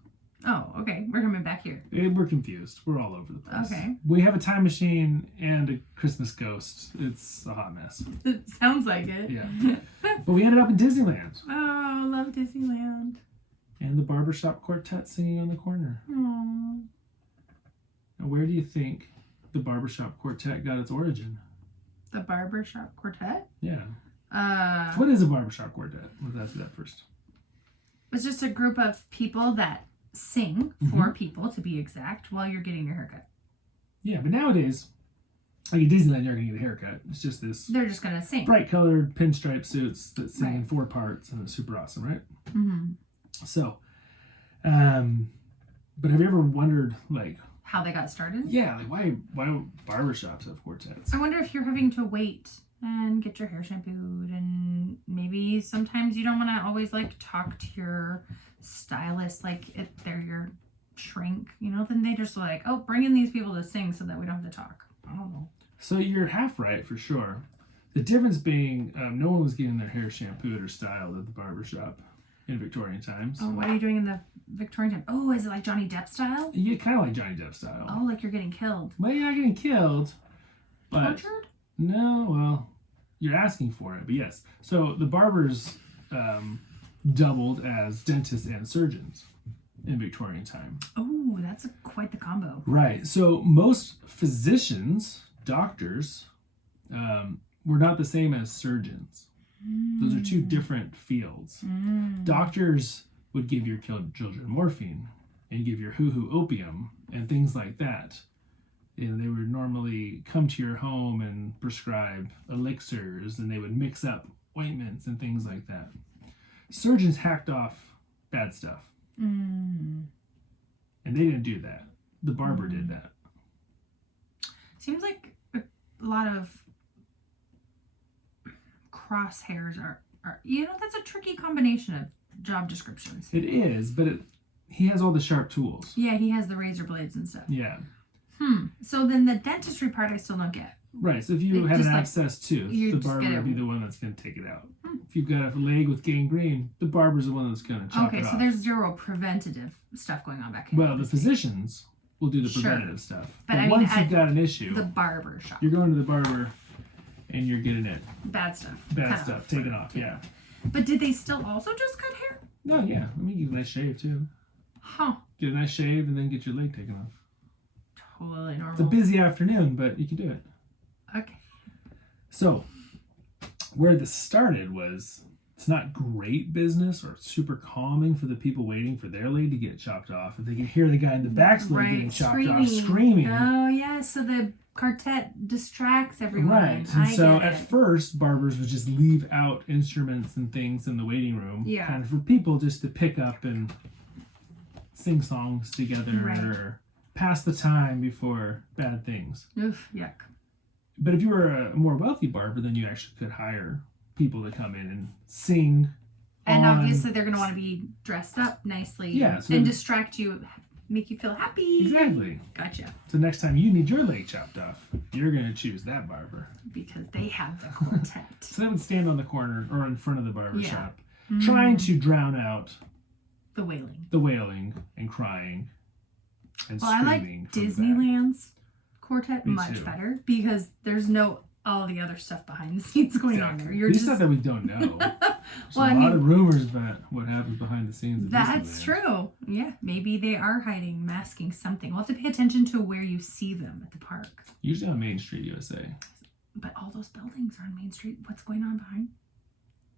Oh, okay. We're coming back here. We're confused. We're all over the place. Okay. We have a time machine and a Christmas ghost. It's a hot mess. It sounds like it. Yeah. But we ended up in Disneyland. Oh, love Disneyland. And the barbershop quartet singing on the corner. Aww. Now, where do you think the barbershop quartet got its origin? The barbershop quartet? Yeah. So what is a barbershop quartet? Let's ask that first. it's just a group of people that sing for people, to be exact, while you're getting your haircut. Yeah, but nowadays, like at Disneyland, you're going to get a haircut. It's just this They're just going to sing. bright colored pinstripe suits that sing in Right. 4 parts, and it's super awesome, right? Mm-hmm. So, but have you ever wondered, like, How they got started? yeah, like why barbershops have quartets? I wonder if you're having to wait and get your hair shampooed, and maybe sometimes you don't want to always like talk to your stylist like if they're your shrink, then they just like, oh, bring in these people to sing so that we don't have to talk. I don't know. So you're half right for sure. The difference being, no one was getting their hair shampooed or styled at the barbershop in Victorian times. Oh, what are you doing in the Victorian time? Oh, is it like Johnny Depp style? Yeah, kind of like Johnny Depp style. Oh, like you're getting killed. Well, you're not getting killed, but Tortured? no, well, you're asking for it, but yes. So the barbers doubled as dentists and surgeons in Victorian time. Oh, that's quite the combo. Right. So most physicians, doctors, were not the same as surgeons. Those are 2 different fields. Doctors would give your children morphine and give your hoo-hoo opium and things like that. And they would normally come to your home and prescribe elixirs, and they would mix up ointments and things like that. Surgeons hacked off bad stuff. And they didn't do that. The barber did that. Seems like a lot of crosshairs are that's a tricky combination of job descriptions. It is, but he has all the sharp tools. Yeah, he has the razor blades and stuff. Yeah. So then the dentistry part I still don't get. Right, so if you had an abscess tooth, the barber would be the one that's going to take it out. If you've got a leg with gangrene, the barber's the one that's going to chop it off. Okay, so there's zero preventative stuff going on back here. Well, the physicians will do the preventative stuff. But But I mean, once at you've got an issue, the barber shop. you're going to the barber and you're getting it. Bad stuff. Bad Cut stuff off. taken off, yeah. But did they still also just cut hair? No, yeah. I mean, you get a nice shave, too. Huh. Get a nice shave and then get your leg taken off. Totally normal. It's a busy afternoon, but you can do it. Okay. So, where this started was, it's not great business or super calming for the people waiting for their leg to get chopped off. If they can hear the guy in the back's leg getting chopped off screaming. Oh, yeah. So the quartet distracts everyone. Right. And so at first, barbers would just leave out instruments and things in the waiting room. Yeah. Kind of for people just to pick up and sing songs together or pass the time before bad things. Oof, yuck. But if you were a more wealthy barber, then you actually could hire people to come in and sing. And obviously they're going to want to be dressed up nicely and distract you, make you feel happy. Exactly. Gotcha. So next time you need your leg chopped off, you're going to choose that barber. Because they have the quartet. So they would stand on the corner or in front of the barber shop, trying to drown out The wailing. The wailing and crying and Well, I like screaming. from the back. Disneyland's quartet Me much too. better because there's no all the other stuff behind the scenes going on there. You're These just stuff that we don't know. There's Well, a I lot mean- of rumors about what happens behind the scenes. Of That's Disneyland. true. Yeah, maybe they are hiding, masking something. We'll have to pay attention to where you see them at the park. Usually on Main Street, USA. But all those buildings are on Main Street. What's going on behind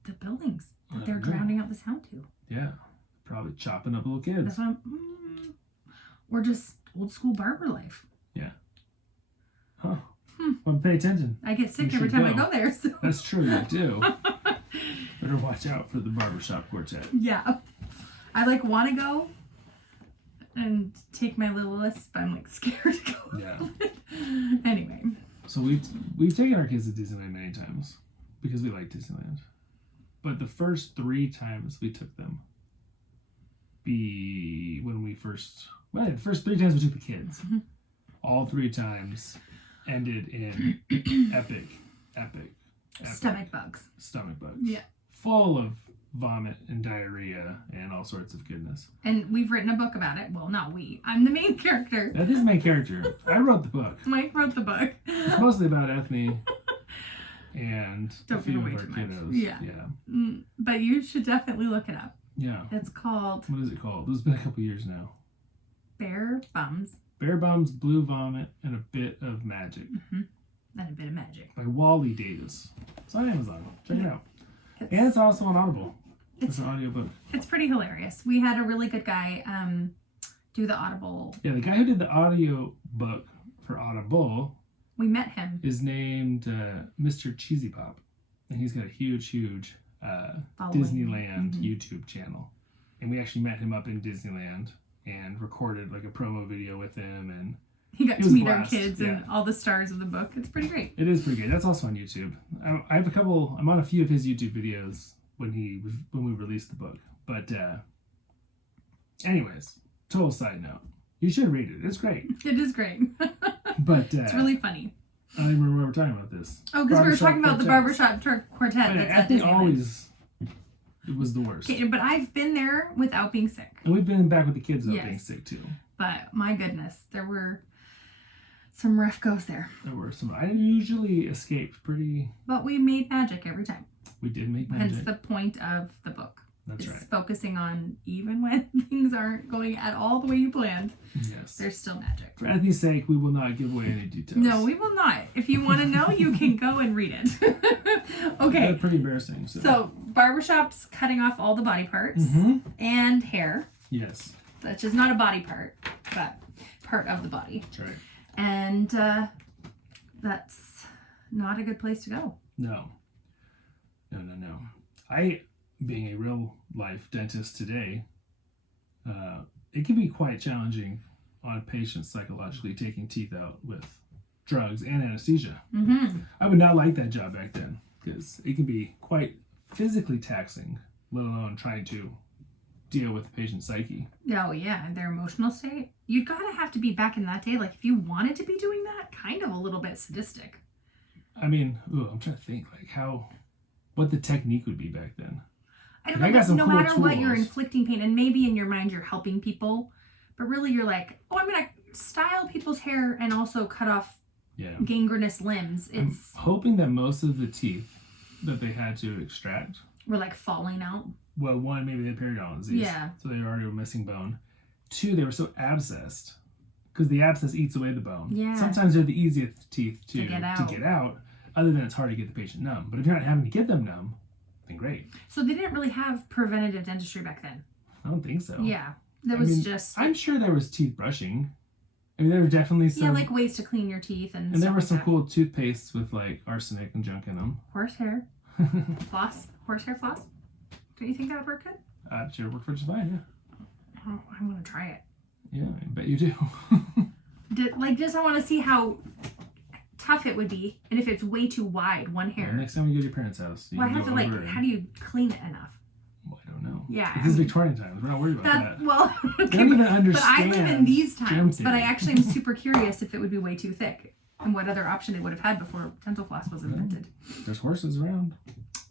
the buildings I that they're don't know. drowning out the sound to? Yeah, probably chopping up little kids. That's why or just old school barber life. Huh. Well, pay attention. I get sick You every should time I go. go there. So. That's true, you do. Better watch out for the barbershop quartet. Yeah. I like want to go and take my little list, but I'm like scared to go. Yeah. Anyway. So we've taken our kids to Disneyland many times because we like Disneyland. But the first 3 times we took them, the first 3 times we took the kids, Mhm. all 3 times ended in epic Stomach bugs. stomach bugs. Yeah. Full of vomit and diarrhea and all sorts of goodness. And we've written a book about it. Well, not we. I'm the main character. That is my character. I wrote the book. Mike wrote the book. It's mostly about Ethne and Don't a few give of away our too much. kiddos. Yeah. But you should definitely look it up. Yeah. It's called What is it called? It's been a couple years now. Bear Bums Bear Bums, Blue Vomit, and a Bit of Magic and a Bit of Magic. by Wally Davis. It's on Amazon. Check it out. It's, And it's also on Audible. It's it's, an audiobook. it's pretty hilarious. We had a really good guy do the Audible. Yeah, the guy who did the audio book for Audible We met him. is named Mr. Cheesy Pop. And he's got a huge Following. Disneyland Mhm. YouTube channel. And we actually met him up in Disneyland and recorded like a promo video with him, and He got It to was a meet our blast, kids and yeah. all the stars of the book. It's pretty great. it is pretty good. That's also on YouTube. I have I'm on a few of his YouTube videos when we released the book. But anyways, total side note. You should read it. It's great. It is great. But It's really funny. I don't even remember why we're talking about this. Oh, because we were Barbershop talking about the quartets. barbershop quartet. Oh, yeah, That's at Ethne Disneyland. always it was the worst. Okay, but I've been there without being sick. And we've been back with the kids though, Yes. being sick too. But my goodness, there were some rough goes there. There were some. I usually escaped pretty. But we made magic every time. We did make Hence magic. the point of the book. That's is right. focusing on even when things aren't going at all the way you planned, Yes. there's still magic. For Ethne's sake, we will not give away any details. No, we will not. If you want to know, you can go and read it. They're Okay, pretty embarrassing. so barbershop's cutting off all the body parts Mm-hmm. and hair, Yes. which is not a body part, but part of the body. That's right. And that's not a good place to go. No. No. I, being a real life dentist today, it can be quite challenging on patients psychologically taking teeth out with drugs and anesthesia. Mm-hmm. I would not like that job back then because it can be quite physically taxing, let alone trying to deal with the patient's psyche. Oh, yeah, and their emotional state. You'd gotta have to be back in that day. Like, if you wanted to be doing that, kind of a little bit sadistic. I mean, I'm trying to think what the technique would be back then. I don't I know, got some no cool matter what, you're tools. inflicting pain, and maybe in your mind you're helping people, but really you're like, oh, I'm gonna style people's hair and also cut off Yeah. gangrenous limbs. I'm It's hoping that most of the teeth that they had to extract, we're like falling out. well, one, maybe they had periodontal disease, Yeah. so they already were missing bone. 2, they were so abscessed because the abscess eats away the bone. Yeah. Sometimes they're the easiest teeth to get out. other than it's hard to get the patient numb. But if you're not having to get them numb, then great. So they didn't really have preventative dentistry back then. I don't think so. Yeah, there I was mean, just I'm sure there was teeth brushing. I mean, there were definitely some. yeah, like ways to clean your teeth and and there stuff were like some that. cool toothpastes with like arsenic and junk in them. Horsehair floss, horsehair floss. Don't you think that would work good? I'm sure it worked for just fine. Oh, I want to try it. Yeah, I bet you do. Just I want to see how tough it would be, and if it's way too wide, one hair. Well, next time we go to your parents' house, you Well, I can have go to over and- how do you clean it enough? Well, I don't know. Yeah, This is Victorian times. We're not worried about that. Well, They okay, don't even but I understand. live in these germ times. But I theory. actually am super curious if it would be way too thick, and what other option they would have had before dental floss was invented. There's horses around.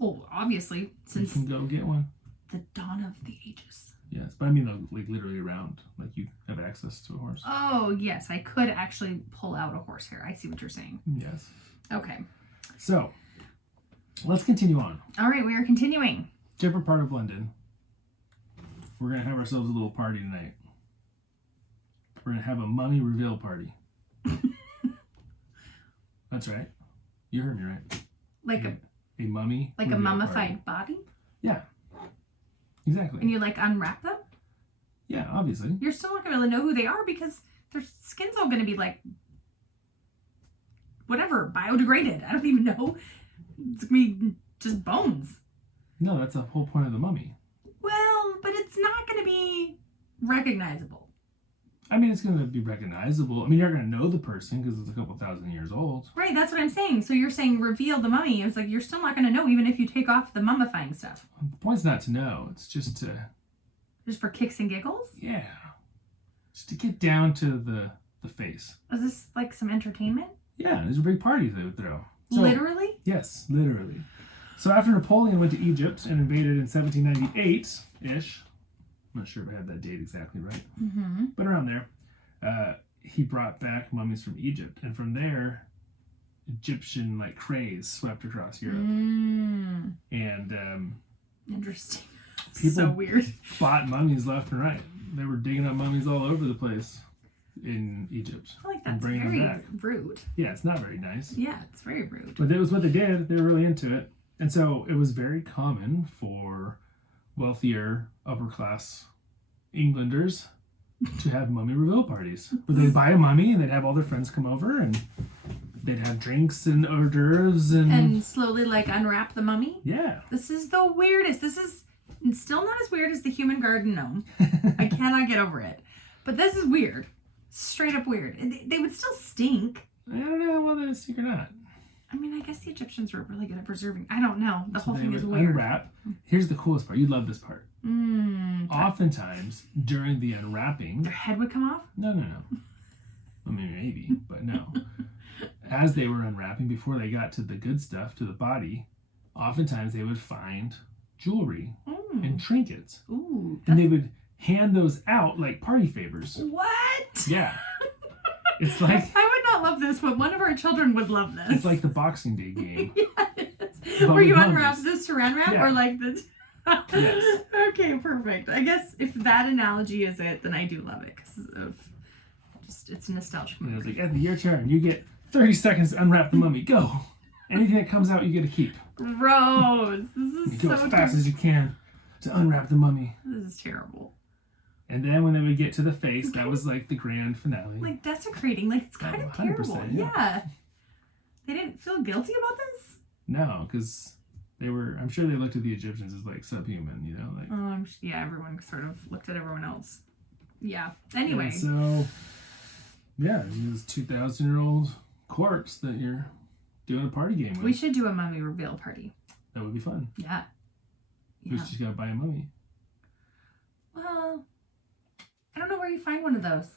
Oh, obviously, You since can go get one. the dawn of the ages. Yes, but I mean like literally around, like you have access to a horse. Oh, yes, I could actually pull out a horsehair. I see what you're saying. Yes. Okay. So, let's continue on. All right, we are continuing. Different part of London. We're going to have ourselves a little party tonight. We're going to have a mummy reveal party. That's right. You heard me right. Like a mummy. Like a mummified body? Yeah. Exactly. And you like unwrap them? Yeah, obviously. You're still not going to really know who they are because their skin's all going to be like, whatever, biodegraded. I don't even know. It's going to be just bones. No, that's the whole point of the mummy. Well, but it's not going to be recognizable. I mean, it's going to be recognizable. I mean, you're not going to know the person because it's a couple thousand years old. Right, that's what I'm saying. So you're saying reveal the mummy. It's like you're still not going to know even if you take off the mummifying stuff. The point's not to know. It's just to... Just for kicks and giggles? Yeah. Just to get down to the face. Is this like some entertainment? Yeah, these are big parties they would throw. So, Literally? Yes, literally. So after Napoleon went to Egypt and invaded in 1798-ish, I'm not sure if I have that date exactly right, but around there, he brought back mummies from Egypt. And from there, Egyptian like craze swept across Europe. And Interesting. people So weird. bought mummies left and right. They were digging up mummies all over the place in Egypt. I feel like and that's bringing them very back. rude. Yeah, it's not very nice. Yeah, it's very rude. But that was what they did. They were really into it. And so it was very common for wealthier, upper class Englanders to have mummy reveal parties. Where they'd buy a mummy and they'd have all their friends come over and they'd have drinks and hors d'oeuvres and slowly like unwrap the mummy. Yeah. This is the weirdest. This is still not as weird as the human garden gnome. I cannot get over it. But this is weird. Straight up weird. And they would still stink. I don't know whether they stink or not. I mean, I guess the Egyptians were really good at preserving. I don't know. The whole they thing is would weird. Unwrap. Here's the coolest part. You'd love this part. Oftentimes, during the unwrapping... Their head would come off? No. I mean, maybe, but no. As they were unwrapping, before they got to the good stuff, to the body, oftentimes they would find jewelry and trinkets. Ooh. And they would hand those out like party favors. What? Yeah. It's like... I would not love this, but one of our children would love this. It's like the Boxing Day game. Yes. Where you unwrap this saran wrap or like the... Yes. Okay, perfect. I guess if that analogy is it, then I do love it because of just it's nostalgic. And it was like, Anthony, your turn. You get 30 seconds to unwrap the mummy. Go. Anything that comes out, you get to keep. Gross. This is you go as fast as you can to unwrap the mummy. This is terrible. And then when they would get to the face, that was like the grand finale. Like desecrating. Like it's kind of terrible. Yeah. They didn't feel guilty about this? No, because they were, I'm sure they looked at the Egyptians as like subhuman, you know? Like, yeah, everyone sort of looked at everyone else. Yeah. Anyway. And so, yeah, this 2,000-year-old corpse that you're doing a party game with. We should do a mummy reveal party. That would be fun. Yeah. We just gotta buy a mummy. Well, I don't know where you find one of those.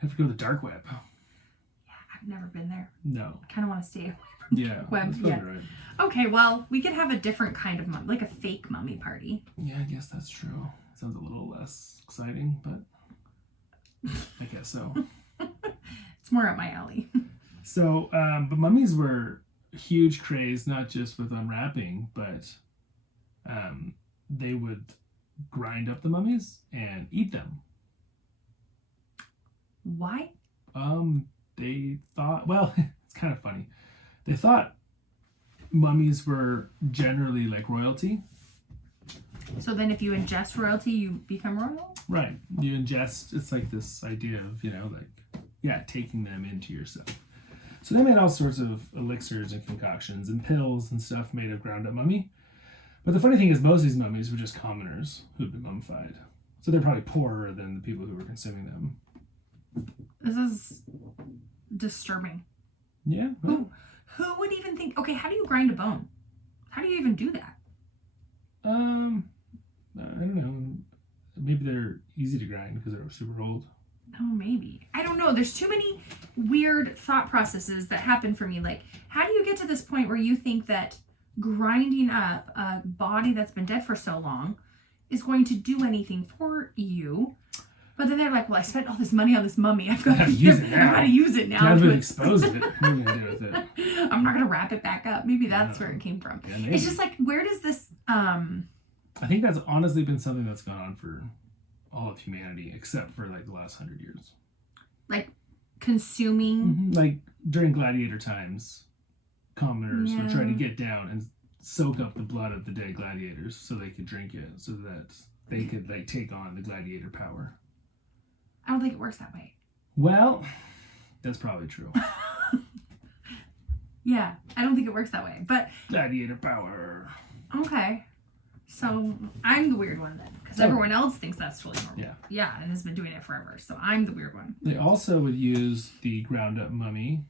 You have to go to the dark web. Yeah, I've never been there. No. I kind of want to stay away from the dark web. Yeah. Right. Okay, well, we could have a different kind of mummy, like a fake mummy party. Yeah, I guess that's true. Sounds a little less exciting, but I guess so. It's more up my alley. So, but mummies were huge craze, not just with unwrapping, but they would grind up the mummies and eat them. Why? They thought, well, it's kind of funny. They thought mummies were generally like royalty. So then if you ingest royalty, you become royal? Right. You ingest, it's like this idea of, you know, like, yeah, taking them into yourself. So they made all sorts of elixirs and concoctions and pills and stuff made of ground up mummy. But the funny thing is most of these mummies were just commoners who'd been mummified. So they're probably poorer than the people who were consuming them. This is disturbing. Yeah. Well, Who would even think, okay, how do you grind a bone? How do you even do that? I don't know. Maybe they're easy to grind because they're super old. Oh, maybe. I don't know. There's too many weird thought processes that happen for me. Like, how do you get to this point where you think that grinding up a body that's been dead for so long is going to do anything for you. But then they're like, well, I spent all this money on this mummy. I've got to use it now. I've got to use it now. Now to expose it. What are you going to do with it? I'm not going to wrap it back up. Maybe that's where it came from. Yeah, it's just like, where does this... I think that's honestly been something that's gone on for all of humanity, except for like the last 100 years. Like consuming... Mm-hmm. Like during gladiator times, commoners would try to get down and soak up the blood of the dead gladiators so they could drink it, so that they could like take on the gladiator power. I don't think it works that way. Well, that's probably true. Yeah, I don't think it works that way. But gladiator power. Okay. So I'm the weird one then, because everyone else thinks that's totally normal. Yeah. Yeah, and has been doing it forever. So I'm the weird one. They also would use the ground up mummy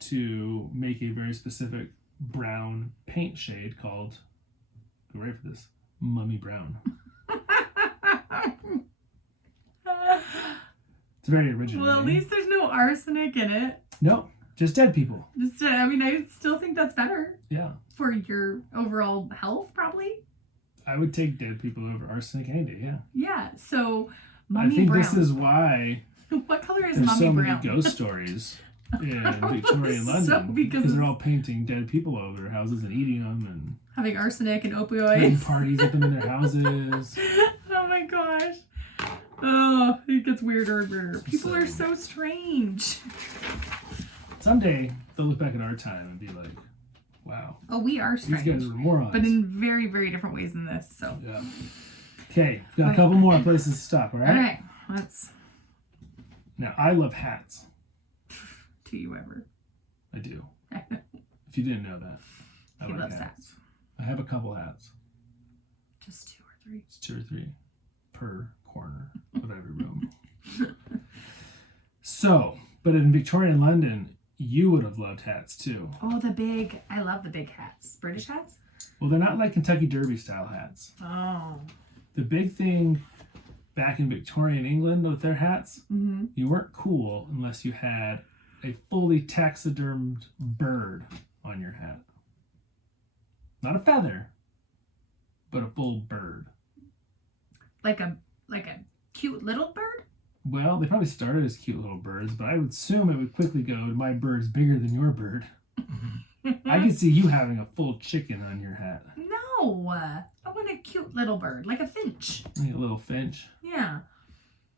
to make a very specific brown paint shade called, go right for this, mummy brown. It's very original. Well, at least there's no arsenic in it. No, just dead people. I mean, I still think that's better. Yeah. For your overall health, probably. I would take dead people over arsenic any day, yeah. Yeah, so mummy I think brown. this is why what color is there's mummy so brown? many ghost stories in Victorian London. Because they're all painting dead people all over their houses and eating them and having arsenic and having opioids. parties with them in their houses. Oh my gosh. Oh, it gets weirder and weirder. People are so strange. Someday they'll look back at our time and be like, wow. Oh, we are strange. These guys were morons. But in very, very different ways than this. So. Yeah. Okay, got a couple more places to stop, all right? All right, let's. Now, I love hats. Do you ever? I do. If you didn't know that. He loves hats. I have a couple hats. Just 2 or 3. It's 2 or 3 per corner of every room. So, but in Victorian London, you would have loved hats too. Oh, I love the big hats. British hats? Well, they're not like Kentucky Derby style hats. Oh. The big thing back in Victorian England with their hats, you weren't cool unless you had a fully taxidermed bird on your hat. Not a feather, but a full bird. Like a cute little bird? Well, they probably started as cute little birds, but I would assume it would quickly go, my bird's bigger than your bird. I could see you having a full chicken on your hat. No, I want a cute little bird, like a finch. Like a little finch. Yeah.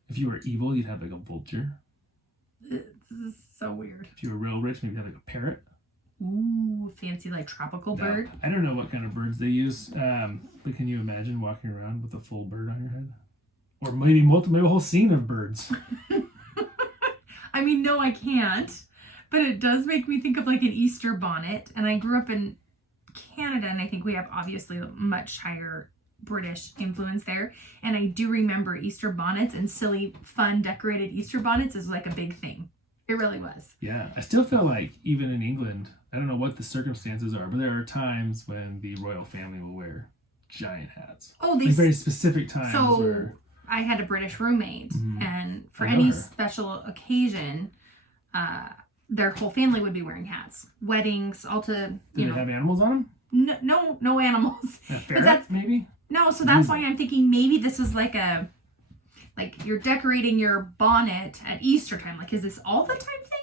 If you were evil, you'd have like a vulture. This is so weird. If you were real rich, maybe you'd have like a parrot. Ooh, fancy like tropical bird. I don't know what kind of birds they use, but can you imagine walking around with a full bird on your head? Or maybe a whole scene of birds. I mean, no, I can't. But it does make me think of like an Easter bonnet. And I grew up in Canada, and I think we have obviously a much higher British influence there. And I do remember Easter bonnets and silly, fun, decorated Easter bonnets is like a big thing. It really was. Yeah, I still feel like even in England, I don't know what the circumstances are, but there are times when the royal family will wear giant hats. Oh, like very specific times. So I had a British roommate, and for any special occasion, their whole family would be wearing hats. Weddings, all to Did they have animals on them? No animals. A ferret, maybe? No, so that's why I'm thinking maybe this is like you're decorating your bonnet at Easter time. Like, is this all the time thing?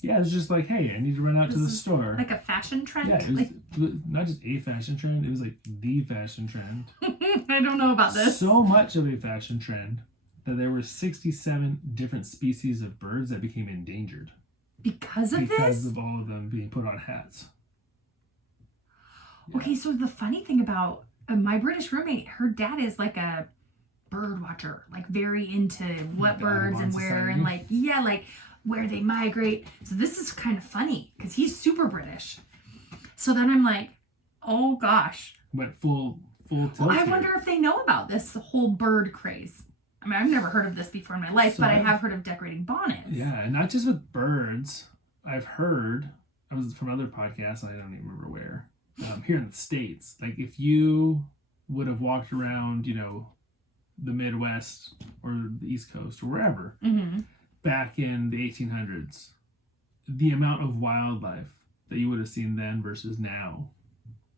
Yeah, it's just like, hey, I need to run out to the store. Like a fashion trend? Yeah, it was not just a fashion trend, it was like the fashion trend. I don't know about this. So much of a fashion trend that there were 67 different species of birds that became endangered. Because of this? Because of all of them being put on hats. Yeah. Okay, so the funny thing about my British roommate, her dad is like a bird watcher, like very into what birds and where society. And like where they migrate. So this is kind of funny because he's super British. So then I'm like, oh gosh. Went full tilt. Well, I wonder if they know about this whole bird craze. I mean, I've never heard of this before in my life, but I have heard of decorating bonnets. Yeah, and not just with birds. I've heard, I was from other podcasts, and I don't even remember where, here in the States, like if you would have walked around, the Midwest or the East Coast or wherever, back in the 1800s, the amount of wildlife that you would have seen then versus now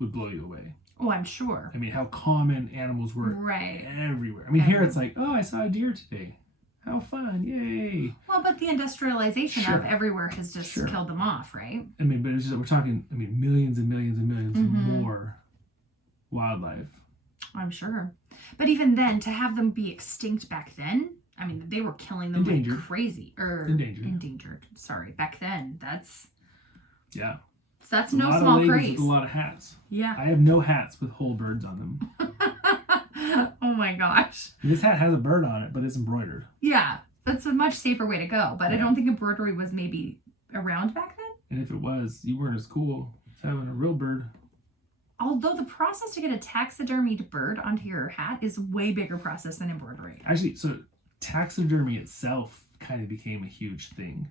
would blow you away. Oh, I'm sure. I mean, how common animals were Right. everywhere. I mean, here it's like, oh, I saw a deer today. How fun. Yay. Well, but the industrialization Sure. of everywhere has just Sure. killed them off, right? I mean, but it's just, we're talking, I mean, millions and millions and 1000000s Mhm. more wildlife. I'm sure. But even then, to have them be extinct back then, I mean, they were killing them Endangered. like crazy. Or Endangered. Endangered. Sorry. Back then, that's Yeah. no a lot small of ladies praise. with a lot of hats. Yeah. I have no hats with whole birds on them. Oh my gosh. This hat has a bird on it, but it's embroidered. Yeah. That's a much safer way to go. But I don't think embroidery was maybe around back then. And if it was, you weren't as cool as having a real bird. Although the process to get a taxidermied bird onto your hat is way bigger process than embroidery Actually, so taxidermy itself kind of became a huge thing.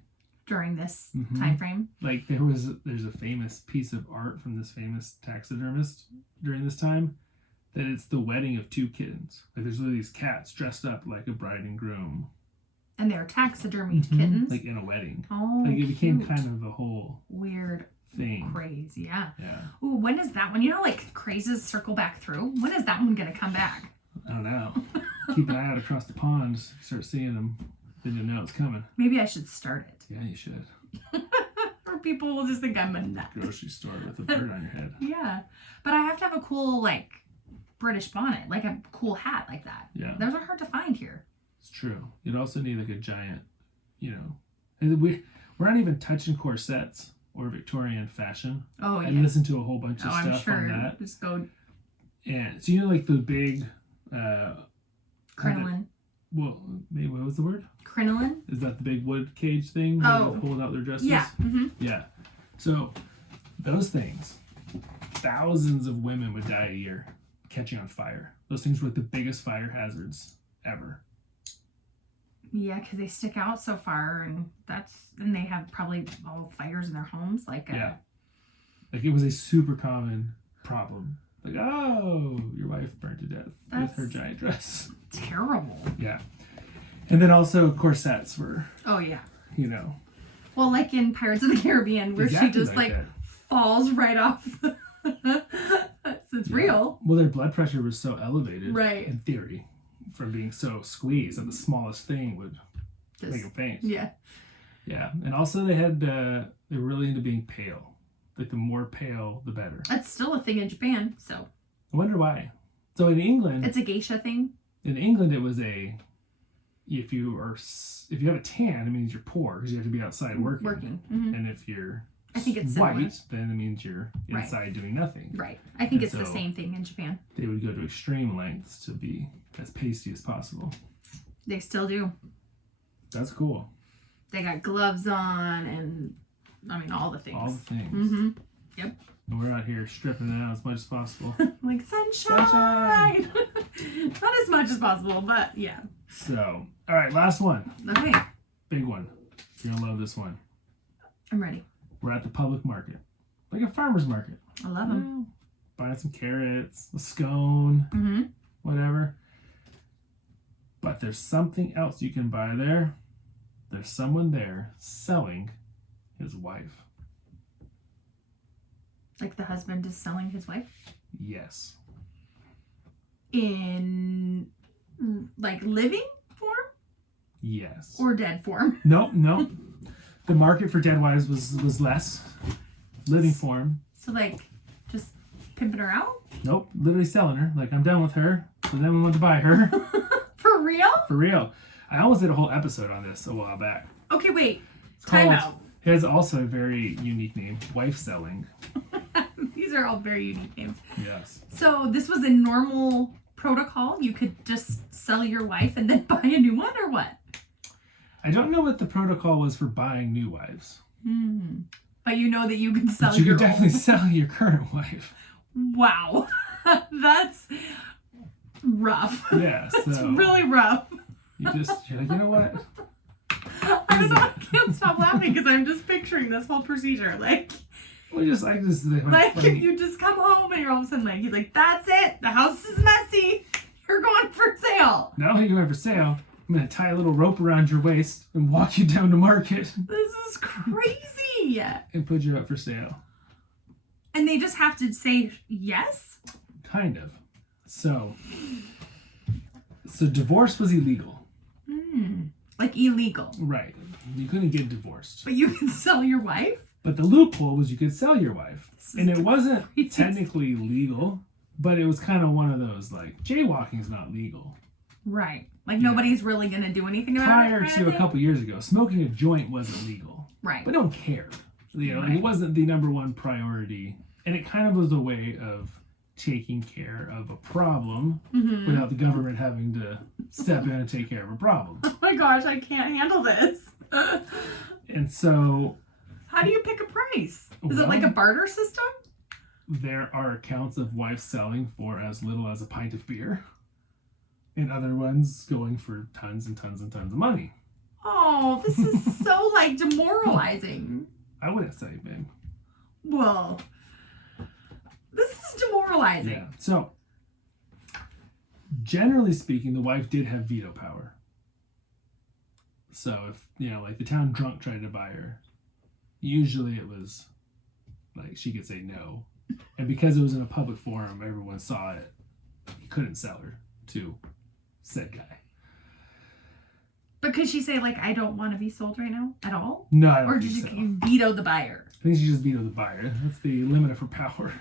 during this Mhm. time frame. Like there's a famous piece of art from this famous taxidermist during this time that it's the wedding of two kittens. Like there's literally these cats dressed up like a bride and groom. And they're taxidermied Mhm. kittens. Like in a wedding. Oh, Like it became cute. kind of a whole Weird thing. craze, yeah. Yeah. Ooh, when is that one? You know, like crazes circle back through. When is that one gonna come back? I don't know. Keep an eye out across the pond. Start seeing them. Then you'll know it's coming. Maybe I should start it. Yeah, you should. Or people will just think I'm a nut. Grocery store with a bird on your head. Yeah, but I have to have a cool like British bonnet, like a cool hat like that. Yeah. Those are hard to find here. It's true. You'd also need like a giant, and we're not even touching corsets or Victorian fashion. Oh I yeah. listened to a whole bunch of Oh, I'm stuff sure. on that. Just go And so like the big, crinoline. well, maybe what was the word? Crinoline? Is that the big wood cage thing? Where Oh. they hold out their dresses? Yeah. Mm-hmm. Yeah. So those things, thousands of women would die a year catching on fire. Those things were the biggest fire hazards ever. Yeah, because they stick out so far, and they have probably all fires in their homes. Like, Yeah. Like it was a super common problem. Like, oh, your wife burned to death with her That's- giant dress. terrible. Yeah. And then also corsets were, Oh yeah. Well, like in Pirates of the Caribbean, where exactly she just like that. falls right off. It's Yeah. real. Well, their blood pressure was so elevated, Right. in theory, from being so squeezed that the smallest thing would Just, make them faint. yeah. Yeah. And also they were really into being pale. Like the more pale, the better. That's still a thing in Japan, so I wonder why. So in England, it's a geisha thing. it was if you have a tan, it means you're poor because you have to be outside working. Mhm. And if you're I think it's white, similar. then it means you're Right. inside doing nothing. Right. I think And it's the so- same thing in Japan. They would go to extreme lengths to be as pasty as possible. They still do. That's cool. They got gloves on and I mean all the things. All the things. Mm-hmm. And we're out here stripping it out as much as possible. Like sunshine. Not as much as possible, but yeah. So, all right, last one. Okay. Big one. You're going to love this one. I'm ready. We're at the public market. Like a farmer's market. I love them. Buying some carrots, a scone, Mm-hmm. whatever. But there's something else you can buy there. There's someone there selling his wife. Like the husband is selling his wife Yes. in like living form Yes. or dead form. Nope. The market for dead wives was less. Living form. So like just pimping her out Nope. Literally selling her. Like, I'm done with her. So then we want to buy her. for real. For real. I almost did a whole episode on this a while back. Okay, wait. It's Time called- out. It has also a very unique name. Wife selling. These are all very unique names. Yes. So this was a normal protocol. You could just sell your wife and then buy a new one, or what? I don't know what the protocol was for buying new wives. But you know that you can sell But you your could definitely own. sell your current wife. Wow. That's rough. Yeah, That's so really rough. you're like, you know what? I don't know. I can't stop laughing because I'm just picturing this whole procedure. Like you just come home and you're all of a sudden like, he's like, that's it. The house is messy. You're going for sale. Not only are you going for sale, I'm going to tie a little rope around your waist and walk you down to market This is crazy. and put you up for sale. And they just have to say yes? kind of. So divorce was illegal. Like illegal. Right. You couldn't get divorced. But you could sell your wife? But the loophole was you could sell your wife. And it wasn't crazy. technically legal, but it was kind of one of those, like, jaywalking's not legal. Right. Like, nobody's really going to do anything about Prior it. to a couple years ago, smoking a joint wasn't legal. Right. But no one cared. You know, it wasn't the number one priority. And it kind of was a way of taking care of a problem without the government having to step in and take care of a problem. Oh my gosh, I can't handle this. And so... How do you pick a price? Is it like a barter system? There are accounts of wives selling for as little as a pint of beer. And other ones going for tons and tons and tons of money. Oh, this is so, like, demoralizing. I wouldn't say, babe. Well, this is demoralizing. Yeah. So, generally speaking, the wife did have veto power. So, if, you know, like the town drunk tried to buy her, usually it was, like, she could say no. And because it was in a public forum, everyone saw it. You couldn't sell her to said guy. But could she say, like, I don't want to be sold right now at all? No, I don't or think did so. she veto the buyer? I think she just vetoed the buyer. That's the limit of her power.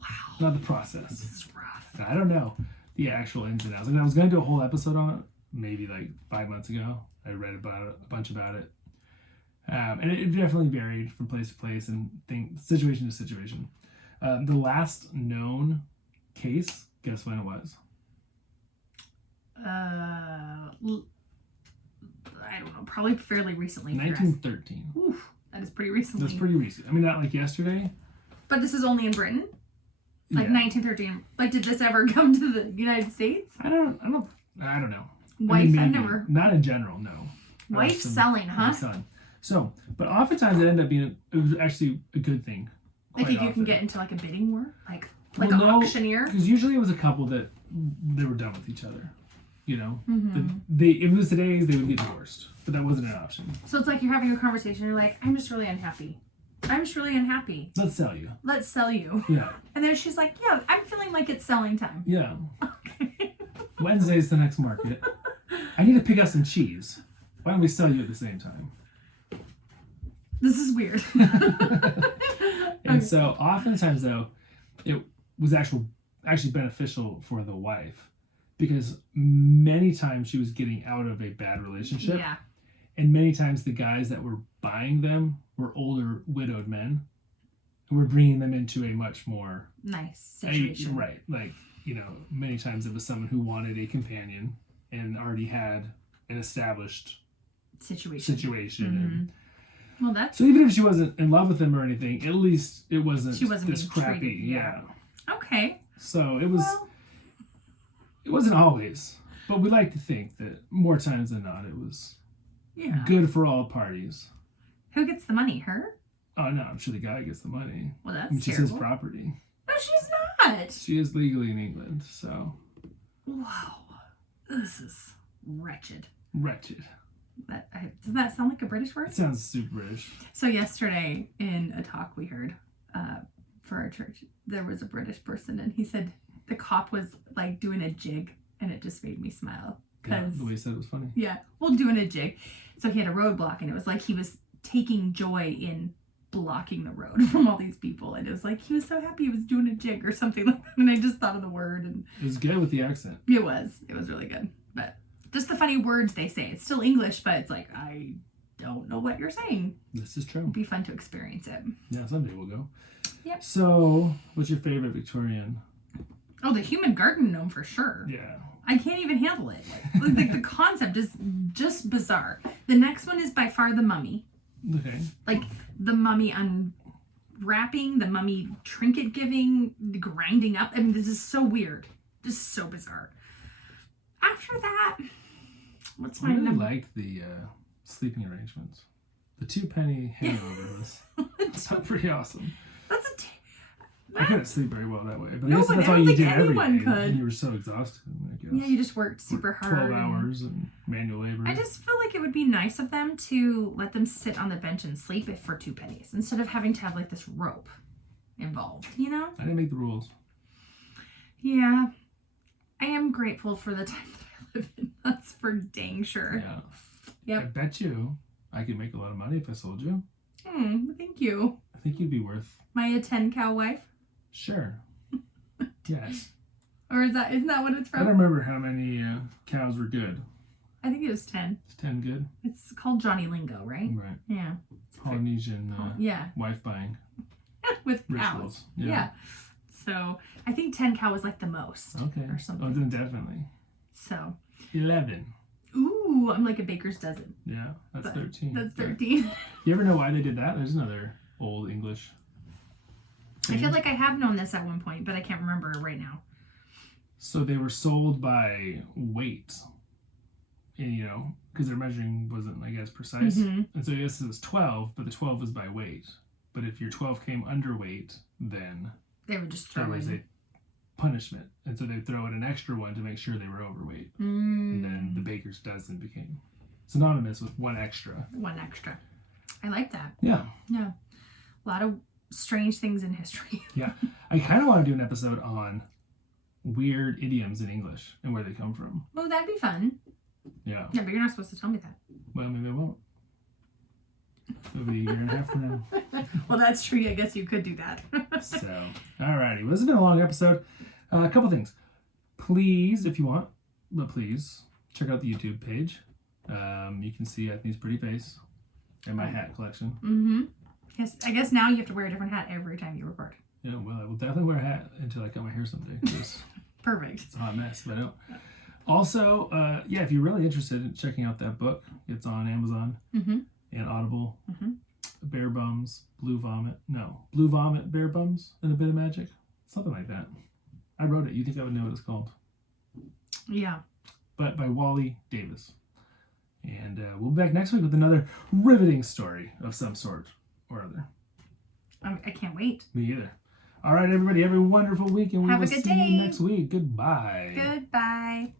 Wow. Not the process. This is rough. And I don't know the actual ins and outs. Like, I was going to do a whole episode on it, maybe like 5 months ago. I read about it, a bunch about it. And it definitely varied from place to place and situation to situation. The last known case, guess when it was? I don't know. Probably fairly recently. 1913. Oof, that is pretty recently. That's pretty recent. I mean, not like yesterday. But this is only in Britain? Like Yeah. 1913. Like, did this ever come to the United States? I don't know. Wife, I mean, I've maybe. never. Not in general, no. Wife selling, huh? Son. So, but oftentimes it ended up being, it was actually a good thing. Like, if you can get into, like, a bidding war? Like an auctioneer? Because usually it was a couple that they were done with each other. You know? Mm-hmm. If it was today's, they would get divorced. But that wasn't an option. So it's like you're having a conversation, you're like, I'm just really unhappy. Let's sell you. Let's sell you. Yeah. And then she's like, yeah, I'm feeling like it's selling time. Yeah. Wednesday's the next market. I need to pick up some cheese. Why don't we sell you at the same time? This is weird. And so oftentimes though, it was actually beneficial for the wife because many times she was getting out of a bad relationship. Yeah. And many times the guys that were buying them were older widowed men and were bringing them into a much more nice situation. Right. Like, you know, many times it was someone who wanted a companion and already had an established situation. And well, that's so even if she wasn't in love with him or anything, at least it wasn't, she wasn't this being crappy. treated, yeah. Okay. So it was. Well, it wasn't always, but we like to think that more times than not, it was good for all parties. Who gets the money? Her? Oh no, I'm sure the guy gets the money. Well, that's I mean, she's terrible. his property. No, she's not. She is legally in England, so. Wow, this is wretched. Wretched. Does that sound like a British word? It sounds super British. So yesterday in a talk we heard for our church, there was a British person and he said the cop was like doing a jig and it just made me smile. Yeah, the way he said it was funny. Yeah, well, doing a jig. So he had a roadblock and it was like he was taking joy in blocking the road from all these people. And it was like he was so happy he was doing a jig or something like that. And I just thought of the word. And it was good with the accent. It was really good. But just the funny words they say. It's still English, but it's like, I don't know what you're saying. This is true. It'd be fun to experience it. Yeah, someday we'll go. Yep. So, what's your favorite Victorian? Oh, the human garden gnome for sure. Yeah. I can't even handle it. Like the concept is just bizarre. The next one is by far the mummy. Okay. Like the mummy unwrapping, the mummy trinket giving, grinding up. I mean, this is so weird. Just so bizarre. After that, what's my number? I liked the sleeping arrangements. The Two Penny Hangover was pretty awesome. That's I couldn't sleep very well that way, but No, I guess but that's I all don't you think did every anyone day. could. And you were so exhausted, I guess. Yeah, you just worked super hard. 12 hours and manual labor. I just feel like it would be nice of them to let them sit on the bench and sleep if for 2 pennies instead of having to have like this rope involved, you know? I didn't make the rules. Yeah. I am grateful for the time that I live in. That's for dang sure. Yeah. Yep. I bet you I could make a lot of money if I sold you. Thank you. I think you'd be worth. Am I a 10 cow wife? Sure. Yes. Or isn't that what it's I from? don't remember how many cows were good. I think it was 10. Is 10 good? It's called Johnny Lingo, right? Right. Yeah. Polynesian Yeah. wife buying With cows. rituals. Yeah. So I think 10 cow was like the most. Okay. Or something. Oh, then definitely. So. 11. Ooh, I'm like a baker's dozen. Yeah, that's 13. That's 13. You ever know why they did that? There's another old English I feel like I have known this at one point, but I can't remember right now. So they were sold by weight. And, because their measuring wasn't, I guess, precise. Mm-hmm. And so yes, it was 12, but the 12 was by weight. But if your 12 came underweight, then They would just throw there was in. a punishment. And so they'd throw in an extra one to make sure they were overweight. And then the baker's dozen became synonymous with one extra. One extra. I like that. Yeah. Yeah. A lot of strange things in history. Yeah. I kind of want to do an episode on weird idioms in English and where they come from. Well, that'd be fun. Yeah. Yeah, but you're not supposed to tell me that. Well, maybe I won't. It'll be a year and a half from now. Well, that's true. I guess you could do that. So, alrighty. Well, this has been a long episode. A couple things. Please, if you want, but please, check out the YouTube page. You can see Anthony's pretty face and my hat collection. Mm-hmm. Yes, I guess now you have to wear a different hat every time you record. Yeah, well, I will definitely wear a hat until I cut my hair someday. It's Perfect. a hot mess, but I don't. Also, if you're really interested in checking out that book, it's on Amazon and Audible. Bear Bums, Blue Vomit, Bear Bums, and a Bit of Magic. Something like that. I wrote it. You think I would know what it's called. Yeah. But by Wally Davis. And we'll be back next week with another riveting story of some sort or other. I can't wait. Me either. All right, everybody. Have a wonderful week, and we Have a will good see day. you next week. Goodbye. Goodbye.